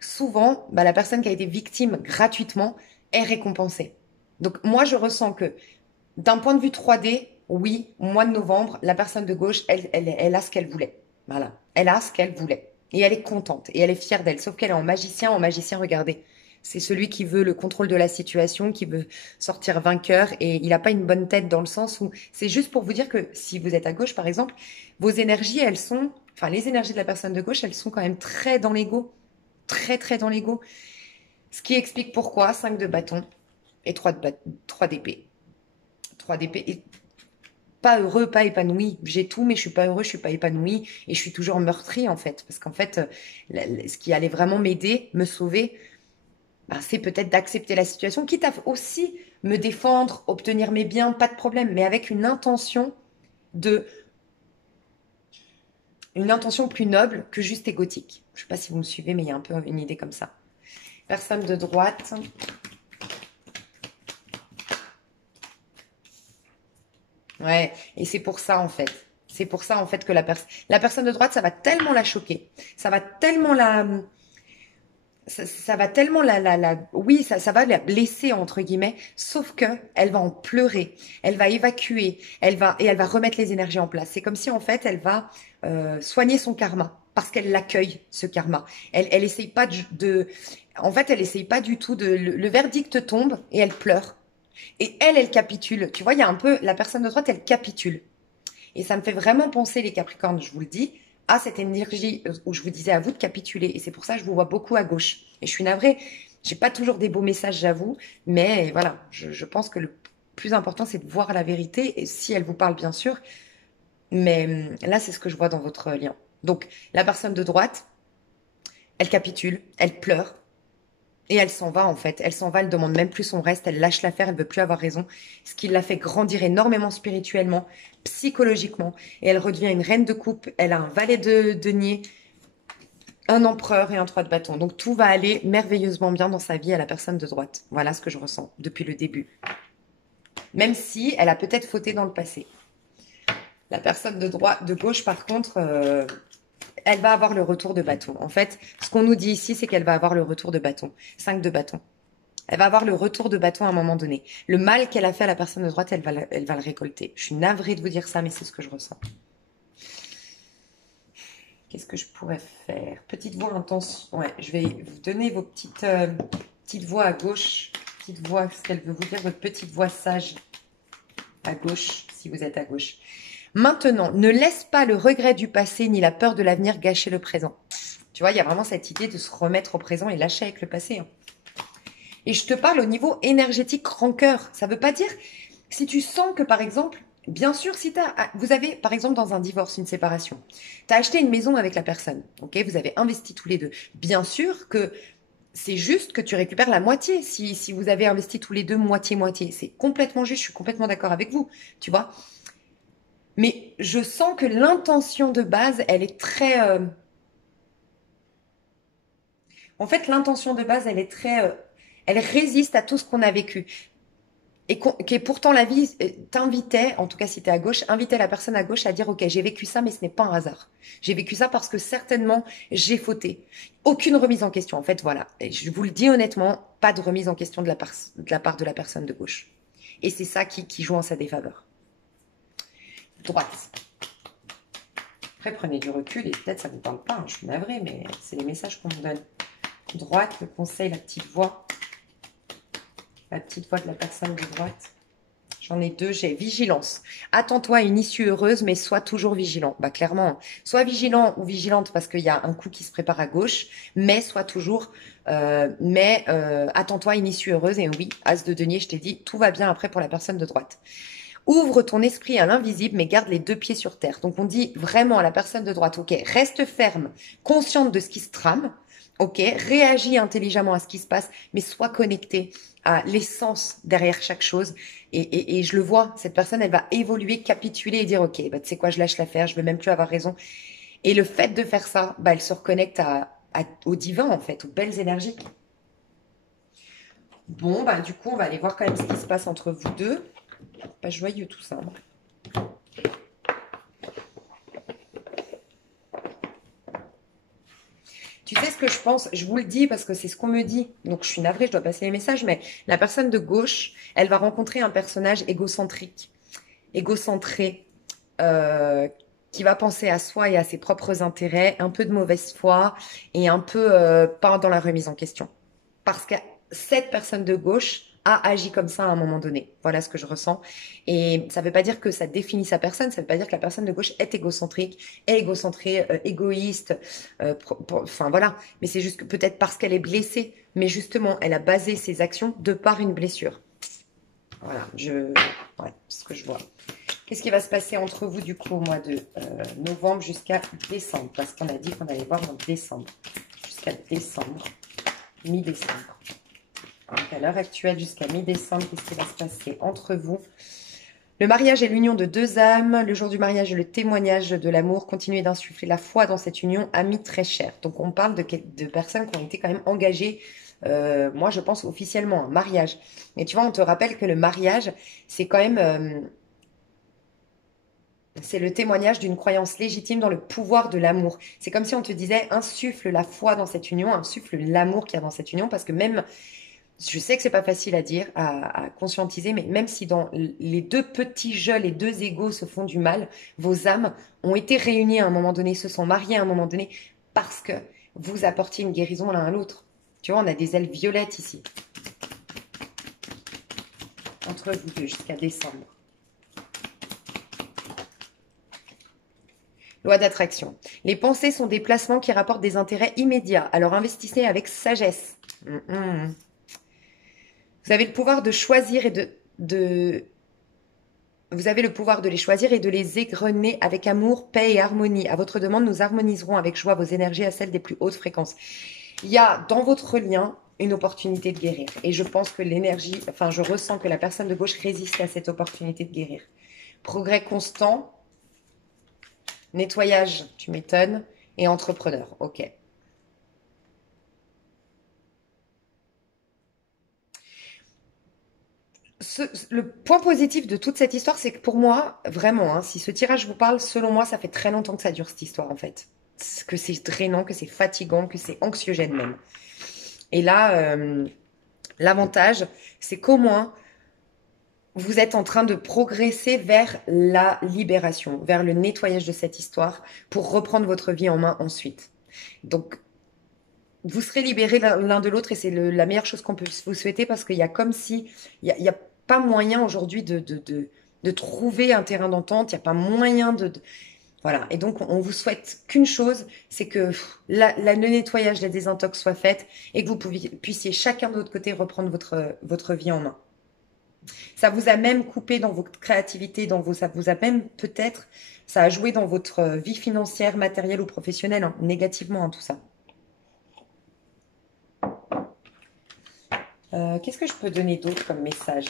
Souvent, bah, la personne qui a été victime gratuitement est récompensée. Donc moi je ressens que d'un point de vue 3D, oui, au mois de novembre, la personne de gauche, elle a ce qu'elle voulait. Voilà. Elle a ce qu'elle voulait. Et elle est contente. Et elle est fière d'elle. Sauf qu'elle est en magicien. En magicien, regardez. C'est celui qui veut le contrôle de la situation, qui veut sortir vainqueur. Et il n'a pas une bonne tête dans le sens où c'est juste pour vous dire que si vous êtes à gauche, par exemple, vos énergies, enfin, les énergies de la personne de gauche, elles sont quand même très dans l'ego. Très, très dans l'ego. Ce qui explique pourquoi 5 de bâton et 3 d'épée. 3 d'épée. Et pas heureux, pas épanoui. J'ai tout, mais je suis pas heureux, je suis pas épanoui et je suis toujours meurtri en fait. Parce qu'en fait, ce qui allait vraiment m'aider, me sauver, bah, c'est peut-être d'accepter la situation, quitte à aussi me défendre, obtenir mes biens, pas de problème, mais avec de, une intention plus noble que juste égotique. Je sais pas si vous me suivez, mais il y a un peu une idée comme ça. Personne de droite. Ouais, et c'est pour ça en fait. C'est pour ça en fait que la personne de droite, ça va tellement la choquer. Ça va tellement ça va tellement oui, ça va la blesser entre guillemets, sauf que elle va en pleurer, elle va évacuer, elle va remettre les énergies en place. C'est comme si en fait elle va soigner son karma parce qu'elle l'accueille ce karma. Elle essaye pas en fait elle essaye pas du tout le verdict tombe et elle pleure. Et elle capitule. Tu vois, il y a un peu la personne de droite, elle capitule. Et ça me fait vraiment penser, les Capricornes, je vous le dis, à cette énergie où je vous disais à vous de capituler. Et c'est pour ça que je vous vois beaucoup à gauche. Et je suis navrée, j'ai pas toujours des beaux messages, j'avoue, mais voilà, je pense que le plus important, c'est de voir la vérité, et si elle vous parle, bien sûr. Mais là, c'est ce que je vois dans votre lien. Donc, la personne de droite, elle capitule, elle pleure, Et elle s'en va en fait, elle s'en va, elle demande même plus son reste, elle lâche l'affaire, elle veut plus avoir raison, ce qui l'a fait grandir énormément spirituellement, psychologiquement, et elle redevient une reine de coupe, elle a un valet de denier, un empereur et un 3 de bâton. Donc tout va aller merveilleusement bien dans sa vie à la personne de droite. Voilà ce que je ressens depuis le début. Même si elle a peut-être fauté dans le passé. La personne de droite, de gauche par contre, elle va avoir le retour de bâton. En fait, ce qu'on nous dit ici, c'est qu'elle va avoir le retour de bâton. 5 de bâton. Elle va avoir le retour de bâton à un moment donné. Le mal qu'elle a fait à la personne de droite, elle va le récolter. Je suis navrée de vous dire ça, mais c'est ce que je ressens. Qu'est-ce que je pourrais faire? Petite voix intense. Ouais, je vais vous donner vos petites voix à gauche. Petite voix, ce qu'elle veut vous dire, votre petite voix sage à gauche, si vous êtes à gauche. Maintenant, ne laisse pas le regret du passé ni la peur de l'avenir gâcher le présent. Tu vois, il y a vraiment cette idée de se remettre au présent et lâcher avec le passé. Hein. Et je te parle au niveau énergétique rancœur. Ça veut pas dire, si tu sens que par exemple, bien sûr, si vous avez par exemple dans un divorce, une séparation, tu as acheté une maison avec la personne, ok, vous avez investi tous les deux. Bien sûr que c'est juste que tu récupères la moitié si vous avez investi tous les deux moitié-moitié. C'est complètement juste, je suis complètement d'accord avec vous, tu vois. Mais je sens que l'intention de base, elle est très... En fait, l'intention de base, elle est très... Elle résiste à tout ce qu'on a vécu. Et pourtant, la vie t'invitait, en tout cas si tu es à gauche, invitait la personne à gauche à dire, ok, j'ai vécu ça, mais ce n'est pas un hasard. J'ai vécu ça parce que certainement, j'ai fauté. Aucune remise en question, en fait, voilà. Et je vous le dis honnêtement, pas de remise en question de la part de la personne de gauche. Et c'est ça qui joue en sa défaveur. Droite. Après, prenez du recul et peut-être ça ne vous parle pas, hein, je suis navrée, mais c'est les messages qu'on me donne. Droite, le conseil, la petite voix. La petite voix de la personne de droite. J'en ai deux, j'ai vigilance. Attends-toi à une issue heureuse, mais sois toujours vigilant. Bah clairement, sois vigilant ou vigilante parce qu'il y a un coup qui se prépare à gauche, mais sois toujours... attends-toi à une issue heureuse. Et oui, As de denier, je t'ai dit, tout va bien après pour la personne de droite. Ouvre ton esprit à l'invisible, mais garde les deux pieds sur terre. Donc on dit vraiment à la personne de droite, ok, reste ferme, consciente de ce qui se trame, ok, réagis intelligemment à ce qui se passe, mais sois connecté à l'essence derrière chaque chose. Et je le vois, cette personne, elle va évoluer, capituler et dire, ok, bah, tu sais quoi, je lâche l'affaire, je veux même plus avoir raison. Et le fait de faire ça, bah, elle se reconnecte au divin, en fait, aux belles énergies. Bon, bah, du coup, on va aller voir quand même ce qui se passe entre vous deux. Pas joyeux tout ça. Tu sais ce que je pense? Je vous le dis parce que c'est ce qu'on me dit. Donc je suis navrée, je dois passer les messages. Mais la personne de gauche, elle va rencontrer un personnage égocentrique, égocentré, qui va penser à soi et à ses propres intérêts, un peu de mauvaise foi et un peu pas dans la remise en question. Parce que cette personne de gauche a agi comme ça à un moment donné. Voilà ce que je ressens. Et ça ne veut pas dire que ça définit sa personne, ça ne veut pas dire que la personne de gauche est égocentrique, est égocentrée, égoïste, enfin voilà. Mais c'est juste que peut-être parce qu'elle est blessée, mais justement, elle a basé ses actions de par une blessure. Voilà, ouais, c'est ce que je vois. Qu'est-ce qui va se passer entre vous du coup au mois de novembre jusqu'à décembre? Parce qu'on a dit qu'on allait voir en décembre. Jusqu'à décembre, mi-décembre. Donc à l'heure actuelle, jusqu'à mi-décembre, qu'est-ce qui va se passer entre vous? Le mariage est l'union de deux âmes. Le jour du mariage est le témoignage de l'amour. Continuez d'insuffler la foi dans cette union, amis très chers. Donc on parle de personnes qui ont été quand même engagées, moi je pense officiellement, un mariage. Mais tu vois, on te rappelle que le mariage, c'est quand même... c'est le témoignage d'une croyance légitime dans le pouvoir de l'amour. C'est comme si on te disait, insuffle la foi dans cette union, insuffle l'amour qu'il y a dans cette union, parce que même... Je sais que c'est pas facile à dire, à conscientiser, mais même si dans les deux petits jeux, les deux égos se font du mal, vos âmes ont été réunies à un moment donné, se sont mariées à un moment donné, parce que vous apportiez une guérison l'un à l'autre. Tu vois, on a des ailes violettes ici. Entre vous deux, jusqu'à décembre. Loi d'attraction. Les pensées sont des placements qui rapportent des intérêts immédiats, alors investissez avec sagesse. Vous avez le pouvoir de choisir et vous avez le pouvoir de les choisir et de les égrener avec amour, paix et harmonie. À votre demande, nous harmoniserons avec joie vos énergies à celles des plus hautes fréquences. Il y a dans votre lien une opportunité de guérir. Et je pense que l'énergie, enfin, je ressens que la personne de gauche résiste à cette opportunité de guérir. Progrès constant, nettoyage, tu m'étonnes, et entrepreneur, ok. Le point positif de toute cette histoire, c'est que pour moi, vraiment, hein, si ce tirage vous parle, selon moi, ça fait très longtemps que ça dure cette histoire, en fait. Que c'est drainant, que c'est fatigant, que c'est anxiogène même. Et là, l'avantage, c'est qu'au moins, vous êtes en train de progresser vers la libération, vers le nettoyage de cette histoire pour reprendre votre vie en main ensuite. Donc, vous serez libérés l'un de l'autre et c'est la meilleure chose qu'on peut vous souhaiter parce qu'il y a comme si, il y a pas moyen aujourd'hui de trouver un terrain d'entente, il n'y a pas moyen voilà. Et donc, on vous souhaite qu'une chose, c'est que le nettoyage, la désintox soit faite et que vous puissiez chacun de votre côté reprendre votre vie en main. Ça vous a même coupé dans votre créativité, ça vous a même peut-être, ça a joué dans votre vie financière, matérielle ou professionnelle, hein, négativement, hein, tout ça. Qu'est-ce que je peux donner d'autre comme message?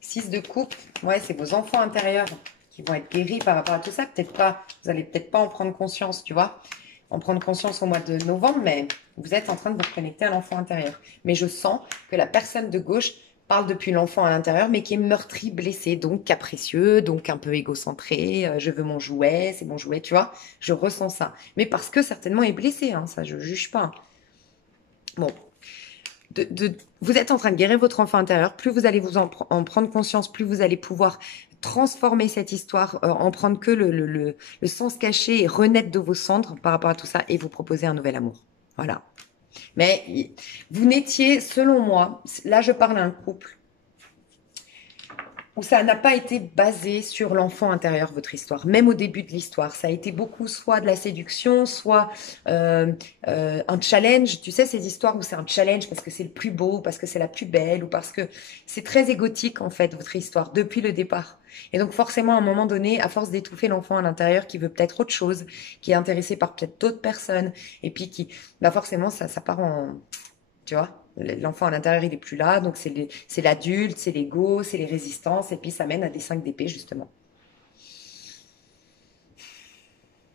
6 de coupe, ouais, c'est vos enfants intérieurs qui vont être guéris par rapport à tout ça. Peut-être pas, vous allez peut-être pas en prendre conscience, tu vois, en prendre conscience au mois de novembre, mais vous êtes en train de vous reconnecter à l'enfant intérieur. Mais je sens que la personne de gauche parle depuis l'enfant à l'intérieur, mais qui est meurtri, blessé, donc capricieux, donc un peu égocentré. Je veux mon jouet, c'est mon jouet, tu vois. Je ressens ça. Mais parce que certainement est blessé, hein, ça je juge pas. Bon, vous êtes en train de guérir votre enfant intérieur. Plus vous allez en prendre conscience, plus vous allez pouvoir transformer cette histoire, en prendre que le sens caché et renaître de vos cendres par rapport à tout ça et vous proposer un nouvel amour. Voilà. Mais vous n'étiez, selon moi, là je parle à un couple, où ça n'a pas été basé sur l'enfant intérieur, votre histoire. Même au début de l'histoire, ça a été beaucoup soit de la séduction, soit un challenge. Tu sais, ces histoires où c'est un challenge parce que c'est le plus beau, parce que c'est la plus belle, ou parce que c'est très égotique, en fait, votre histoire, depuis le départ. Et donc, forcément, à un moment donné, à force d'étouffer l'enfant à l'intérieur qui veut peut-être autre chose, qui est intéressé par peut-être d'autres personnes, et puis bah forcément, ça part en... Tu vois, l'enfant à l'intérieur, il est plus là, donc c'est l'adulte, c'est l'ego, c'est les résistances, et puis ça mène à des 5 d'épée, justement.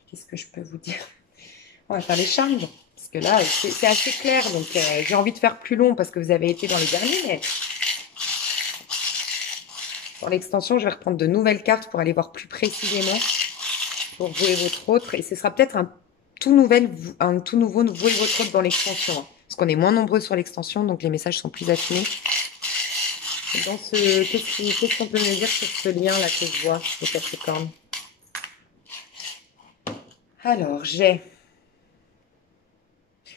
Qu'est-ce que je peux vous dire? On va faire les charmes, parce que là, c'est assez clair, donc j'ai envie de faire plus long, parce que vous avez été dans les derniers, mais dans l'extension, je vais reprendre de nouvelles cartes pour aller voir plus précisément, pour vous et votre autre, et ce sera peut-être un tout nouveau vous et votre autre dans l'extension, hein. Parce qu'on est moins nombreux sur l'extension, donc les messages sont plus affinés. Qu'est-ce qu'on peut me dire sur ce lien-là que je vois au Capricorne? Alors, j'ai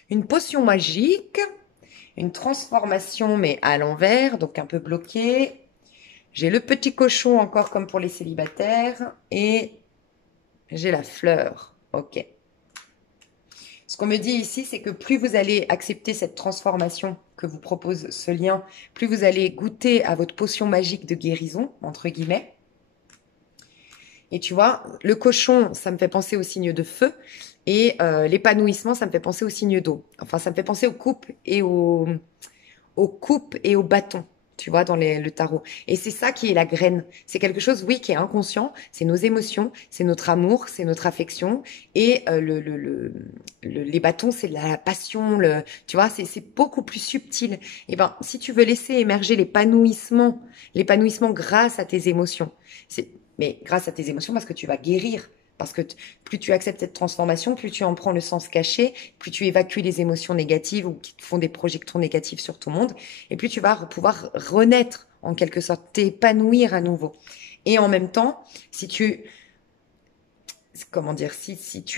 une potion magique, une transformation, mais à l'envers, donc un peu bloquée. J'ai le petit cochon, encore comme pour les célibataires, et j'ai la fleur. Ok. Ce qu'on me dit ici, c'est que plus vous allez accepter cette transformation que vous propose ce lien, plus vous allez goûter à votre potion magique de guérison, entre guillemets. Et tu vois, le cochon, ça me fait penser au signe de feu. Et l'épanouissement, ça me fait penser au signe d'eau. Enfin, ça me fait penser aux coupes et aux bâtons, tu vois, dans le tarot. Et c'est ça qui est la graine. C'est quelque chose, oui, qui est inconscient. C'est nos émotions, c'est notre amour, c'est notre affection. Et les bâtons, c'est la passion. Tu vois, c'est beaucoup plus subtil. Et ben, si tu veux laisser émerger l'épanouissement grâce à tes émotions, mais grâce à tes émotions, parce que tu vas guérir. Parce que plus tu acceptes cette transformation, plus tu en prends le sens caché, plus tu évacues les émotions négatives ou qui te font des projections négatives sur ton monde, et plus tu vas pouvoir renaître en quelque sorte, t'épanouir à nouveau. Et en même temps, si tu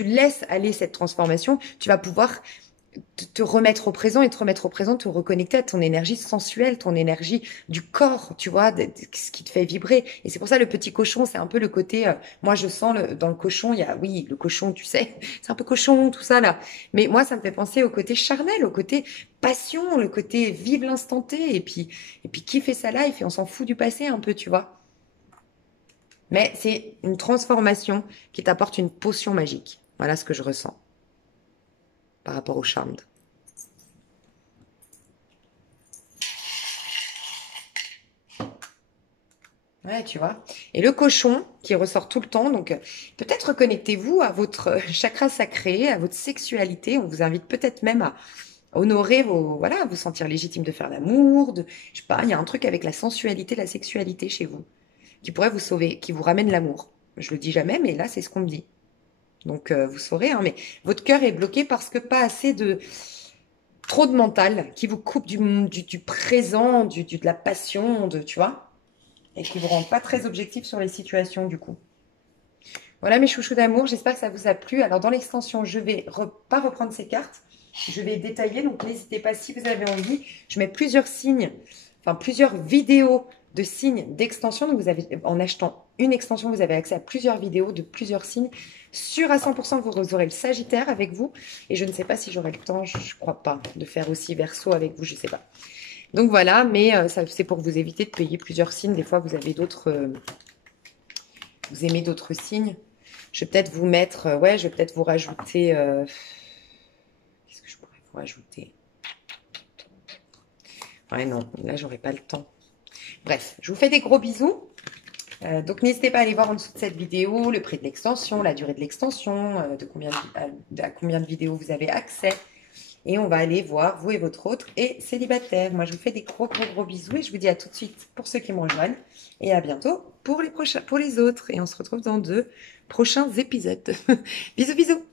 laisses aller cette transformation, tu vas pouvoir te remettre au présent et te remettre au présent, te reconnecter à ton énergie sensuelle, ton énergie du corps, tu vois, ce qui te fait vibrer. Et c'est pour ça le petit cochon, c'est un peu le côté, moi je sens dans le cochon, oui, le cochon, tu sais, c'est un peu cochon, tout ça là. Mais moi, ça me fait penser au côté charnel, au côté passion, le côté vive l'instant T, et puis kiffer sa life, et on s'en fout du passé un peu, tu vois. Mais c'est une transformation qui t'apporte une potion magique. Voilà ce que je ressens. par rapport au Charmed. Ouais, tu vois. Et le cochon qui ressort tout le temps, donc peut-être connectez-vous à votre chakra sacré, à votre sexualité. On vous invite peut-être même à honorer vos, voilà, vous sentir légitime de faire l'amour, je sais pas, il y a un truc avec la sensualité, la sexualité chez vous, qui pourrait vous sauver, qui vous ramène l'amour. Je le dis jamais, mais là, c'est ce qu'on me dit. Donc, vous saurez, hein, mais votre cœur est bloqué parce que pas assez de, trop de mental qui vous coupe du présent, de la passion, tu vois, et qui vous rend pas très objectif sur les situations, du coup. Voilà mes chouchous d'amour, j'espère que ça vous a plu. Alors, dans l'extension, je vais pas reprendre ces cartes. Je vais détailler, donc n'hésitez pas si vous avez envie. Je mets plusieurs signes, enfin plusieurs vidéos de signes d'extension. Donc vous avez, en achetant une extension, vous avez accès à plusieurs vidéos de plusieurs signes. Sûr à 100%, vous aurez le Sagittaire avec vous. Et je ne sais pas si j'aurai le temps, je ne crois pas, de faire aussi Verseau avec vous, je ne sais pas. Donc voilà, mais c'est pour vous éviter de payer plusieurs signes. Des fois, vous avez d'autres, vous aimez d'autres signes. Je vais peut-être vous mettre, ouais, je vais peut-être vous rajouter... qu'est-ce que je pourrais vous rajouter? Ouais, non, là, j'aurai pas le temps. Bref, je vous fais des gros bisous. Donc, n'hésitez pas à aller voir en dessous de cette vidéo le prix de l'extension, la durée de l'extension, à combien de vidéos vous avez accès. Et on va aller voir, vous et votre autre, et célibataire. Moi, je vous fais des gros bisous et je vous dis à tout de suite pour ceux qui me rejoignent. Et à bientôt pour les autres. Et on se retrouve dans de prochains épisodes. Bisous.